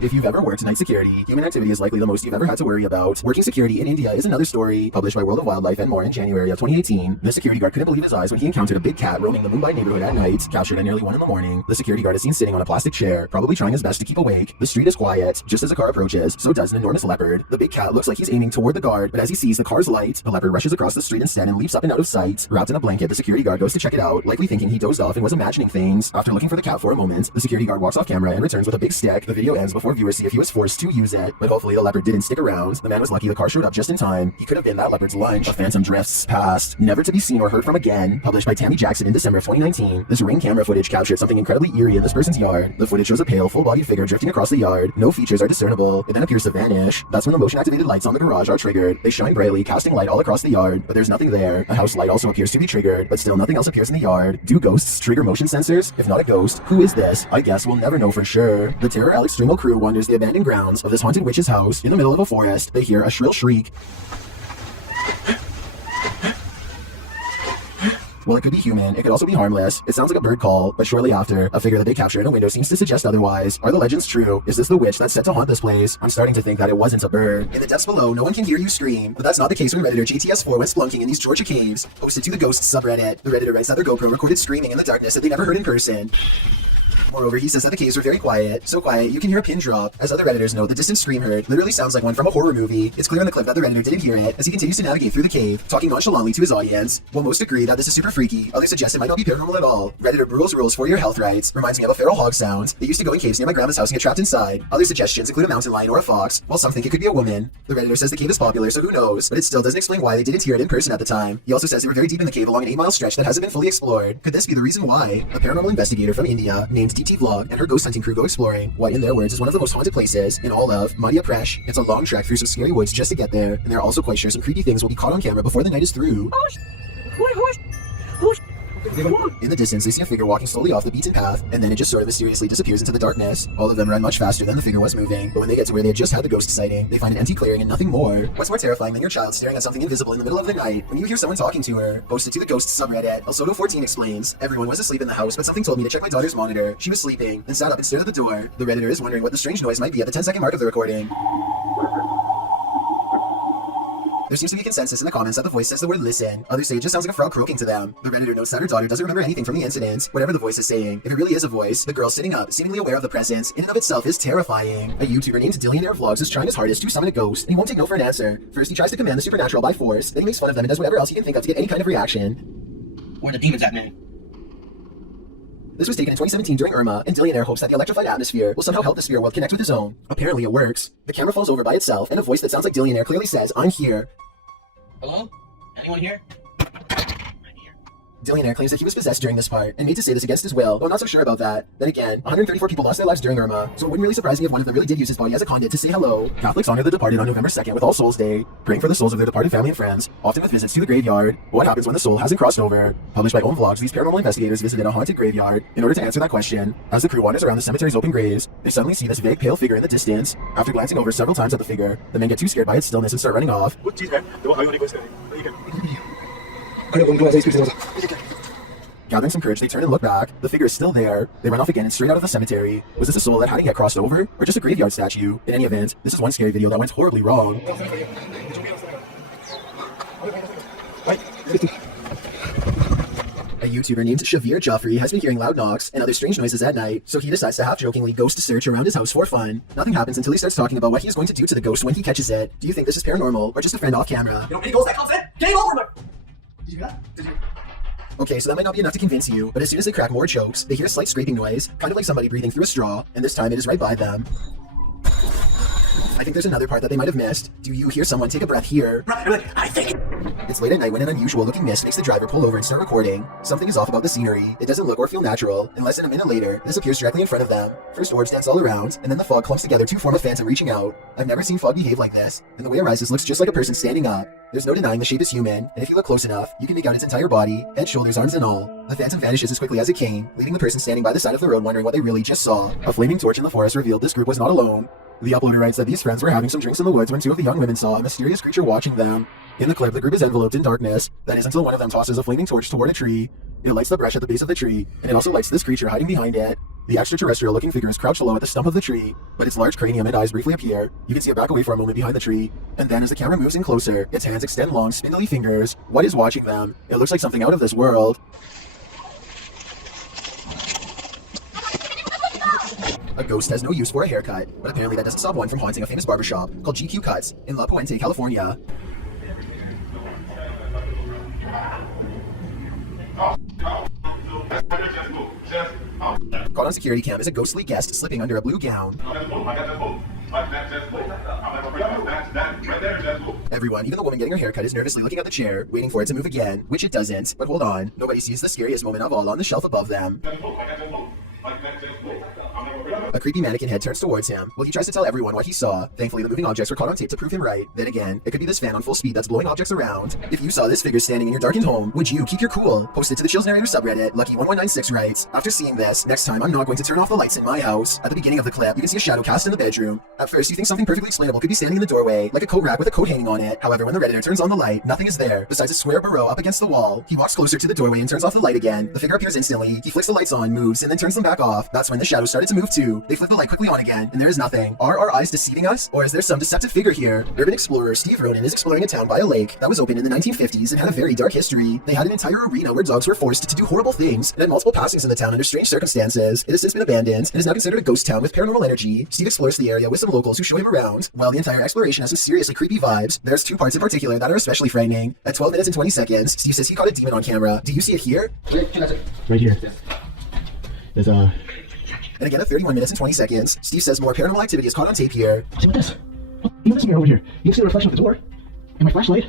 If you've ever worked night security, human activity is likely the most you've ever had to worry about. Working security in India is another story, published by World of Wildlife and More in January of 2018. The security guard couldn't believe his eyes when he encountered a big cat roaming the Mumbai neighborhood at night, captured at nearly 1 in the morning. The security guard is seen sitting on a plastic chair, probably trying his best to keep awake. The street is quiet. Just as a car approaches, so does an enormous leopard. The big cat looks like he's aiming toward the guard, but as he sees the car's light, the leopard rushes across the street instead and leaps up and out of sight. Wrapped in a blanket, the security guard goes to check it out, likely thinking he dozed off and was imagining things. After looking for the cat for a moment, the security guard walks off camera and returns with a big stick. The video ends before viewers see if he was forced to use it, but hopefully the leopard didn't stick around. The man was lucky the car showed up just in time. He could have been that leopard's lunch. A phantom drifts past, never to be seen or heard from again. Published by Tammy Jackson in December of 2019. This Ring camera footage captured something incredibly eerie in this person's yard. The footage shows a pale, full-bodied figure drifting across the yard. No features are discernible. It then appears to vanish. That's when the motion-activated lights on the garage are triggered. They shine brightly, casting light all across the yard, but there's nothing there. A house light also appears to be triggered, but still nothing else appears in the yard. Do ghosts trigger motion sensors? If not a ghost, who is this? I guess we'll never know for sure. The Terror Alex Stringle crew wanders the abandoned grounds of this haunted witch's house. In the middle of a forest, they hear a shrill shriek. Well, it could be human, it could also be harmless. It sounds like a bird call, but shortly after, a figure that they capture in a window seems to suggest otherwise. Are the legends true? Is this the witch that's set to haunt this place? I'm starting to think that it wasn't a bird. In the depths below, no one can hear you scream, but that's not the case when Redditor JTS4 went spelunking in these Georgia caves. Posted to the Ghosts subreddit, the Redditor writes that their GoPro recorded screaming in the darkness that they never heard in person. Moreover, he says that the caves were very quiet, so quiet you can hear a pin drop. As other Redditors note, the distant scream heard literally sounds like one from a horror movie. It's clear in the clip that the Redditor didn't hear it as he continues to navigate through the cave, talking nonchalantly to his audience. While most agree that this is super freaky, others suggest it might not be paranormal at all. Redditor Brutal's rules for your health rights reminds me of a feral hog sound. They used to go in caves near my grandma's house and get trapped inside. Other suggestions include a mountain lion or a fox, while some think it could be a woman. The Redditor says the cave is popular, so who knows, but it still doesn't explain why they didn't hear it in person at the time. He also says they were very deep in the cave along an 8-mile stretch that hasn't been fully explored. Could this be the reason why? A paranormal investigator from India named DT Vlog and her ghost hunting crew go exploring what, in their words, is one of the most haunted places in all of Madhya Pradesh. It's a long trek through some scary woods just to get there, and they're also quite sure some creepy things will be caught on camera before the night is through. In the distance, they see a figure walking slowly off the beaten path, and then it just sort of mysteriously disappears into the darkness. All of them run much faster than the figure was moving, but when they get to where they had just had the ghost sighting, they find an empty clearing and nothing more. What's more terrifying than your child staring at something invisible in the middle of the night when you hear someone talking to her? Posted to the Ghosts subreddit, Alsoto14 explains, everyone was asleep in the house, but something told me to check my daughter's monitor. She was sleeping, and sat up and stared at the door. The Redditor is wondering what the strange noise might be at the 10-second mark of the recording. There seems to be a consensus in the comments that the voice says the word listen. Others say it just sounds like a frog croaking to them. The Redditor notes that her daughter doesn't remember anything from the incident, whatever the voice is saying. If it really is a voice, the girl sitting up, seemingly aware of the presence, in and of itself is terrifying. A YouTuber named Dillionaire Vlogs is trying his hardest to summon a ghost, and he won't take no for an answer. First, he tries to command the supernatural by force, then he makes fun of them and does whatever else he can think of to get any kind of reaction. Where the demons at, man? This was taken in 2017 during Irma, and Dillionaire hopes that the electrified atmosphere will somehow help the spirit world connect with his own. Apparently it works. The camera falls over by itself, and a voice that sounds like Dillionaire clearly says, "I'm here." Hello? Anyone here? Dillionaire claims that he was possessed during this part, and made to say this against his will, though I'm not so sure about that. Then again, 134 people lost their lives during Irma, so it wouldn't really surprise me if one of them really did use his body as a conduit to say hello. Catholics honor the departed on November 2nd with All Souls Day, praying for the souls of their departed family and friends, often with visits to the graveyard. But what happens when the soul hasn't crossed over? Published by Own Vlogs, these paranormal investigators visited a haunted graveyard in order to answer that question. As the crew wanders around the cemetery's open graves, they suddenly see this vague pale figure in the distance. After glancing over several times at the figure, the men get too scared by its stillness and start running off. Gathering some courage, they turn and look back. The figure is still there. They run off again and straight out of the cemetery. Was this a soul that hadn't yet crossed over? Or just a graveyard statue? In any event, this is one scary video that went horribly wrong. A YouTuber named Shavir Joffrey has been hearing loud knocks and other strange noises at night, so he decides to half-jokingly ghost search around his house for fun. Nothing happens until he starts talking about what he is going to do to the ghost when he catches it. Do you think this is paranormal, or just a friend off camera? You know, any ghost that comes in, game over! Did you hear that? Okay, so that might not be enough to convince you, but as soon as they crack more jokes, they hear a slight scraping noise, kind of like somebody breathing through a straw, and this time it is right by them. A I think there's another part that they might have missed. Do you hear someone take a breath here? I think. It's late at night when an unusual looking mist makes the driver pull over and start recording. Something is off about the scenery. It doesn't look or feel natural, and less than a minute later, this appears directly in front of them. First orbs dance all around, and then the fog clumps together to form a phantom reaching out. I've never seen fog behave like this, and the way it rises looks just like a person standing up. There's no denying the shape is human, and if you look close enough, you can make out its entire body, head, shoulders, arms, and all. The phantom vanishes as quickly as it came, leaving the person standing by the side of the road wondering what they really just saw. A flaming torch in the forest revealed this group was not alone. The uploader writes that these friends were having some drinks in the woods when two of the young women saw a mysterious creature watching them. In the clip, the group is enveloped in darkness, that is until one of them tosses a flaming torch toward a tree. It lights the brush at the base of the tree, and it also lights this creature hiding behind it. The extraterrestrial-looking figure is crouched low at the stump of the tree, but its large cranium and eyes briefly appear. You can see it back away for a moment behind the tree, and then as the camera moves in closer, its hands extend long, spindly fingers. What is watching them? It looks like something out of this world. A ghost has no use for a haircut, but apparently that doesn't stop one from haunting a famous barbershop called GQ Cuts in La Puente, California. Caught on security cam is a ghostly guest slipping under a blue gown. Everyone, even the woman getting her haircut, is nervously looking at the chair, waiting for it to move again, which it doesn't. But hold on, nobody sees the scariest moment of all on the shelf above them. A creepy mannequin head turns towards him. Well, he tries to tell everyone what he saw. Thankfully, the moving objects were caught on tape to prove him right. Then again, it could be this fan on full speed that's blowing objects around. If you saw this figure standing in your darkened home, would you keep your cool? Post it to the Chills Narrator subreddit. Lucky1196 writes, after seeing this, next time I'm not going to turn off the lights in my house. At the beginning of the clip, you can see a shadow cast in the bedroom. At first, you think something perfectly explainable could be standing in the doorway, like a coat rack with a coat hanging on it. However, when the Redditor turns on the light, nothing is there, besides a square burrow up against the wall. He walks closer to the doorway and turns off the light again. The figure appears instantly. He flicks the lights on, moves, and then turns them back off. That's when the shadows started to move too. They flip the light quickly on again, and there is nothing. Are our eyes deceiving us, or is there some deceptive figure here? Urban explorer Steve Ronan is exploring a town by a lake that was opened in the 1950s and had a very dark history. They had an entire arena where dogs were forced to do horrible things, and had multiple passings in the town under strange circumstances. It has since been abandoned, and is now considered a ghost town with paranormal energy. Steve explores the area with some locals who show him around. While the entire exploration has some seriously creepy vibes, there's two parts in particular that are especially frightening. At 12 minutes and 20 seconds, Steve says he caught a demon on camera. Do you see it here? Right here. There's And again at 31 minutes and 20 seconds, Steve says more paranormal activity is caught on tape here. see what this? Look, even this mirror over here. You can see the reflection of the door. And my flashlight.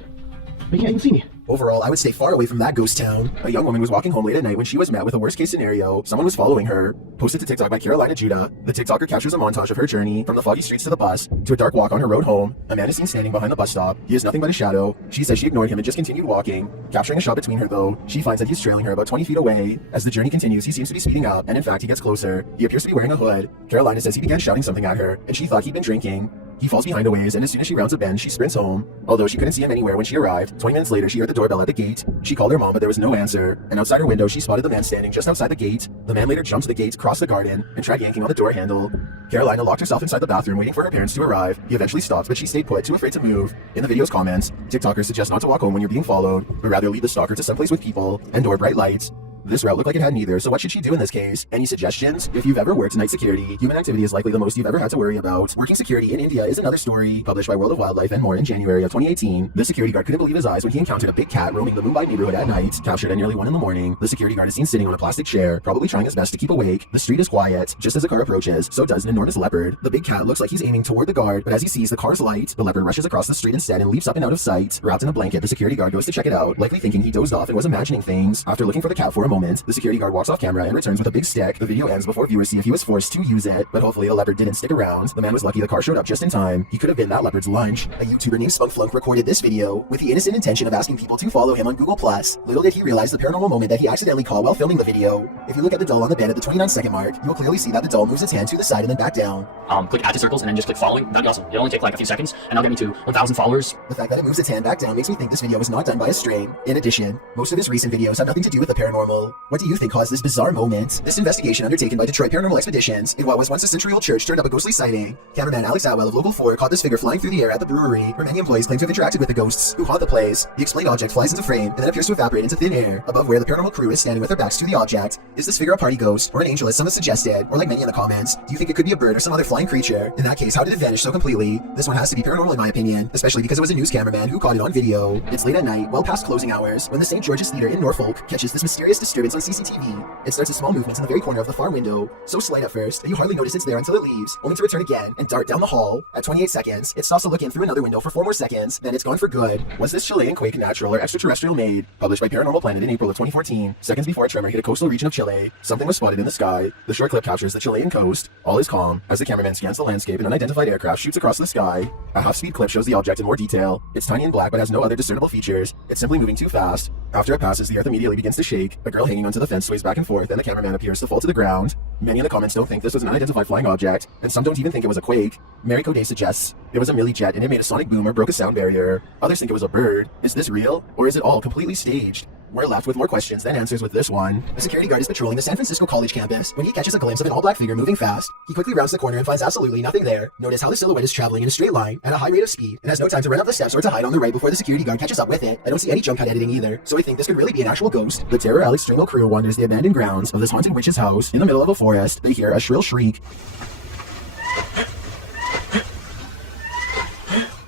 They can't even see me. Overall, I would stay far away from that ghost town. A young woman was walking home late at night when she was met with a worst case scenario. Someone was following her. Posted to TikTok by Carolina Judah. The TikToker captures a montage of her journey from the foggy streets to the bus to a dark walk on her road home. A man is seen standing behind the bus stop. He is nothing but a shadow. She says she ignored him and just continued walking. Capturing a shot between her though, she finds that he's trailing her about 20 feet away. As the journey continues, he seems to be speeding up, and in fact he gets closer. He appears to be wearing a hood. Carolina says he began shouting something at her, and she thought he'd been drinking. He falls behind a ways, and as soon as she rounds a bend, she sprints home. Although she couldn't see him anywhere when she arrived, 20 minutes later she heard the doorbell at the gate. She called her mom, but there was no answer, and outside her window she spotted the man standing just outside the gate. The man later jumped the gate, crossed the garden, and tried yanking on the door handle. Carolina locked herself inside the bathroom waiting for her parents to arrive. He eventually stopped, but she stayed put, too afraid to move. In the video's comments, TikTokers suggest not to walk home when you're being followed, but rather lead the stalker to someplace with people and or bright lights. This route looked like it had neither, so what should she do in this case? Any suggestions? If you've ever worked night security, human activity is likely the most you've ever had to worry about. Working security in India is another story, published by World of Wildlife and More in January of 2018. The security guard couldn't believe his eyes when he encountered a big cat roaming the Mumbai neighborhood at night. Captured at nearly 1 in the morning, the security guard is seen sitting on a plastic chair, probably trying his best to keep awake. The street is quiet. Just as the car approaches, so does an enormous leopard. The big cat looks like he's aiming toward the guard, but as he sees the car's light, the leopard rushes across the street instead and leaps up and out of sight. Wrapped in a blanket, the security guard goes to check it out, likely thinking he dozed off and was imagining things. After looking for the cat for a moment, the security guard walks off camera and returns with a big stick. The video ends before viewers see if he was forced to use it, but hopefully the leopard didn't stick around. The man was lucky the car showed up just in time. He could have been that leopard's lunch. A YouTuber named Spunkflunk recorded this video with the innocent intention of asking people to follow him on Google+. Little did he realize the paranormal moment that he accidentally caught while filming the video. If you look at the doll on the bed at the 29-second mark, you will clearly see that the doll moves its hand to the side and then back down. Click add to circles and then just click following. That'd be awesome. It'll only take like a few seconds, and that'll get me to 1,000 followers. The fact that it moves its hand back down makes me think this video was not done by a strain. In addition, most of his recent videos have nothing to do with the paranormal. What do you think caused this bizarre moment? This investigation undertaken by Detroit Paranormal Expeditions in what was once a century-old church turned up a ghostly sighting. Cameraman Alex Atwell of Local 4 caught this figure flying through the air at the brewery, where many employees claim to have interacted with the ghosts who haunt the place. The explained object flies into frame and then appears to evaporate into thin air. Above where the paranormal crew is standing with their backs to the object, is this figure a party ghost or an angel as some have suggested, or like many in the comments, do you think it could be a bird or some other flying creature? In that case, how did it vanish so completely? This one has to be paranormal in my opinion, especially because it was a news cameraman who caught it on video. It's late at night, well past closing hours, when the St. George's Theater in Norfolk catches this mysterious disturbance on CCTV. It starts with small movements in the very corner of the far window, so slight at first that you hardly notice it's there until it leaves, only to return again and dart down the hall. At 28 seconds, it stops to look in through another window for 4 more seconds, then it's gone for good. Was this Chilean quake natural or extraterrestrial made? Published by Paranormal Planet in April of 2014. Seconds before a tremor hit a coastal region of Chile, something was spotted in the sky. The short clip captures the Chilean coast. All is calm as the cameraman scans the landscape. An unidentified aircraft shoots across the sky. A half-speed clip shows the object in more detail. It's tiny and black but has no other discernible features. It's simply moving too fast. After it passes, the earth immediately begins to shake. A girl hanging onto the fence sways back and forth, and the cameraman appears to fall to the ground. Many in the comments don't think this was an unidentified flying object, and some don't even think it was a quake. Mary Coday suggests it was a milli jet and it made a sonic boom or broke a sound barrier. Others think it was a bird. Is this real, or is it all completely staged? We're left with more questions than answers with this one. A security guard is patrolling the San Francisco college campus when he catches a glimpse of an all-black figure moving fast. He quickly rounds the corner and finds absolutely nothing there. Notice how the silhouette is traveling in a straight line at a high rate of speed and has no time to run up the steps or to hide on the right before the security guard catches up with it. I don't see any jump cut editing either, so I think this could really be an actual ghost. The Terror Alex Stringle crew wanders the abandoned grounds of this haunted witch's house. In the middle of a forest, they hear a shrill shriek.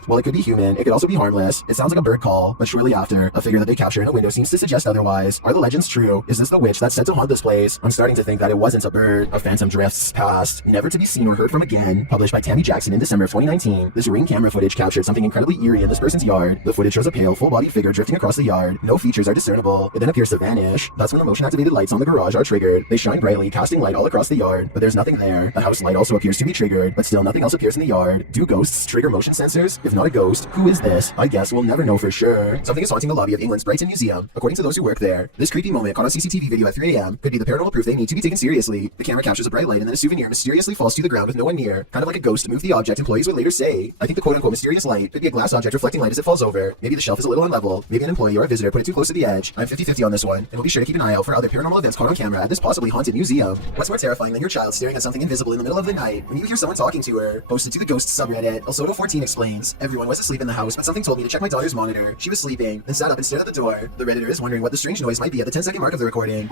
While it could be human, it could also be harmless. It sounds like a bird call, but shortly after, a figure that they capture in a window seems to suggest otherwise. Are the legends true? Is this the witch that's said to haunt this place? I'm starting to think that it wasn't a bird. A phantom drifts past, never to be seen or heard from again. Published by Tammy Jackson in December of 2019. This Ring camera footage captured something incredibly eerie in this person's yard. The footage shows a pale, full-bodied figure drifting across the yard. No features are discernible. It then appears to vanish. That's when the motion-activated lights on the garage are triggered. They shine brightly, casting light all across the yard, but there's nothing there. The house light also appears to be triggered, but still nothing else appears in the yard. Do ghosts trigger motion sensors? If not a ghost, who is this? I guess we'll never know for sure. Something is haunting the lobby of England's Brighton Museum. According to those who work there, this creepy moment caught on CCTV video at 3 a.m. could be the paranormal proof they need to be taken seriously. The camera captures a bright light and then a souvenir mysteriously falls to the ground with no one near. Kind of like a ghost to move the object, employees would later say. I think the quote-unquote mysterious light could be a glass object reflecting light as it falls over. Maybe the shelf is a little unlevel. Maybe an employee or a visitor put it too close to the edge. I'm 50-50 on this one, and we'll be sure to keep an eye out for other paranormal events caught on camera at this possibly haunted museum. What's more terrifying than your child staring at something invisible in the middle of the night when you hear someone talking to her? Posted to the Ghosts subreddit, Alsoto14 explains, everyone was asleep in the house, but something told me to check my daughter's monitor. She was sleeping, then sat up and stared at the door. The Redditor is wondering what the strange noise might be at the 10-second mark of the recording.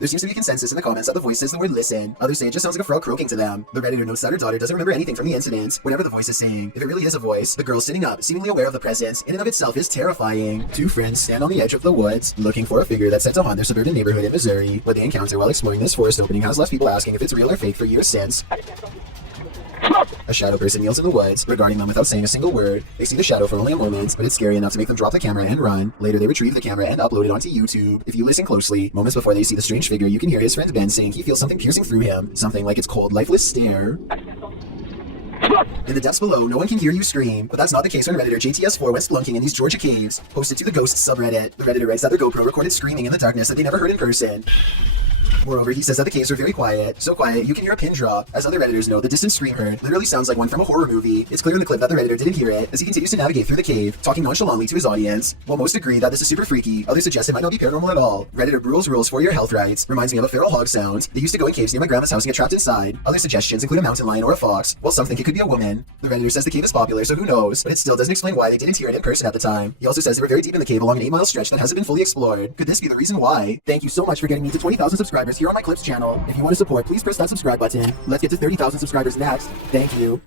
There seems to be a consensus in the comments that the voice says the word listen. Others say it just sounds like a frog croaking to them. The Redditor notes that her daughter doesn't remember anything from the incident, whatever the voice is saying. If it really is a voice, the girl sitting up, seemingly aware of the presence, in and of itself is terrifying. Two friends stand on the edge of the woods, looking for a figure that's said to haunt their suburban neighborhood in Missouri. What they encounter while exploring this forest opening has left people asking if it's real or fake for years since. A shadow person kneels in the woods, regarding them without saying a single word. They see the shadow for only a moment, but it's scary enough to make them drop the camera and run. Later, they retrieve the camera and upload it onto YouTube. If you listen closely, moments before they see the strange figure, you can hear his friend Ben saying he feels something piercing through him, something like its cold, lifeless stare. In the depths below, no one can hear you scream, but that's not the case when Redditor JTS4 went spelunking in these Georgia caves. Posted to the Ghosts subreddit, the Redditor writes that their GoPro recorded screaming in the darkness that they never heard in person. Moreover, he says that the caves are very quiet, so quiet you can hear a pin drop. As other Redditors know, the distant scream heard literally sounds like one from a horror movie. It's clear in the clip that the Redditor didn't hear it, as he continues to navigate through the cave, talking nonchalantly to his audience. While most agree that this is super freaky, others suggest it might not be paranormal at all. Redditor rules for your health rights. Reminds me of a feral hog sound. They used to go in caves near my grandma's house and get trapped inside. Other suggestions include a mountain lion or a fox, while some think it could be a woman. The Redditor says the cave is popular, so who knows, but it still doesn't explain why they didn't hear it in person at the time. He also says they were very deep in the cave along an 8-mile stretch that hasn't been fully explored. Could this be the reason why? Thank you so much for getting me to 20,000 subscribers here on my Clips channel. If you want to support, please press that subscribe button. Let's get to 30,000 subscribers next. Thank you.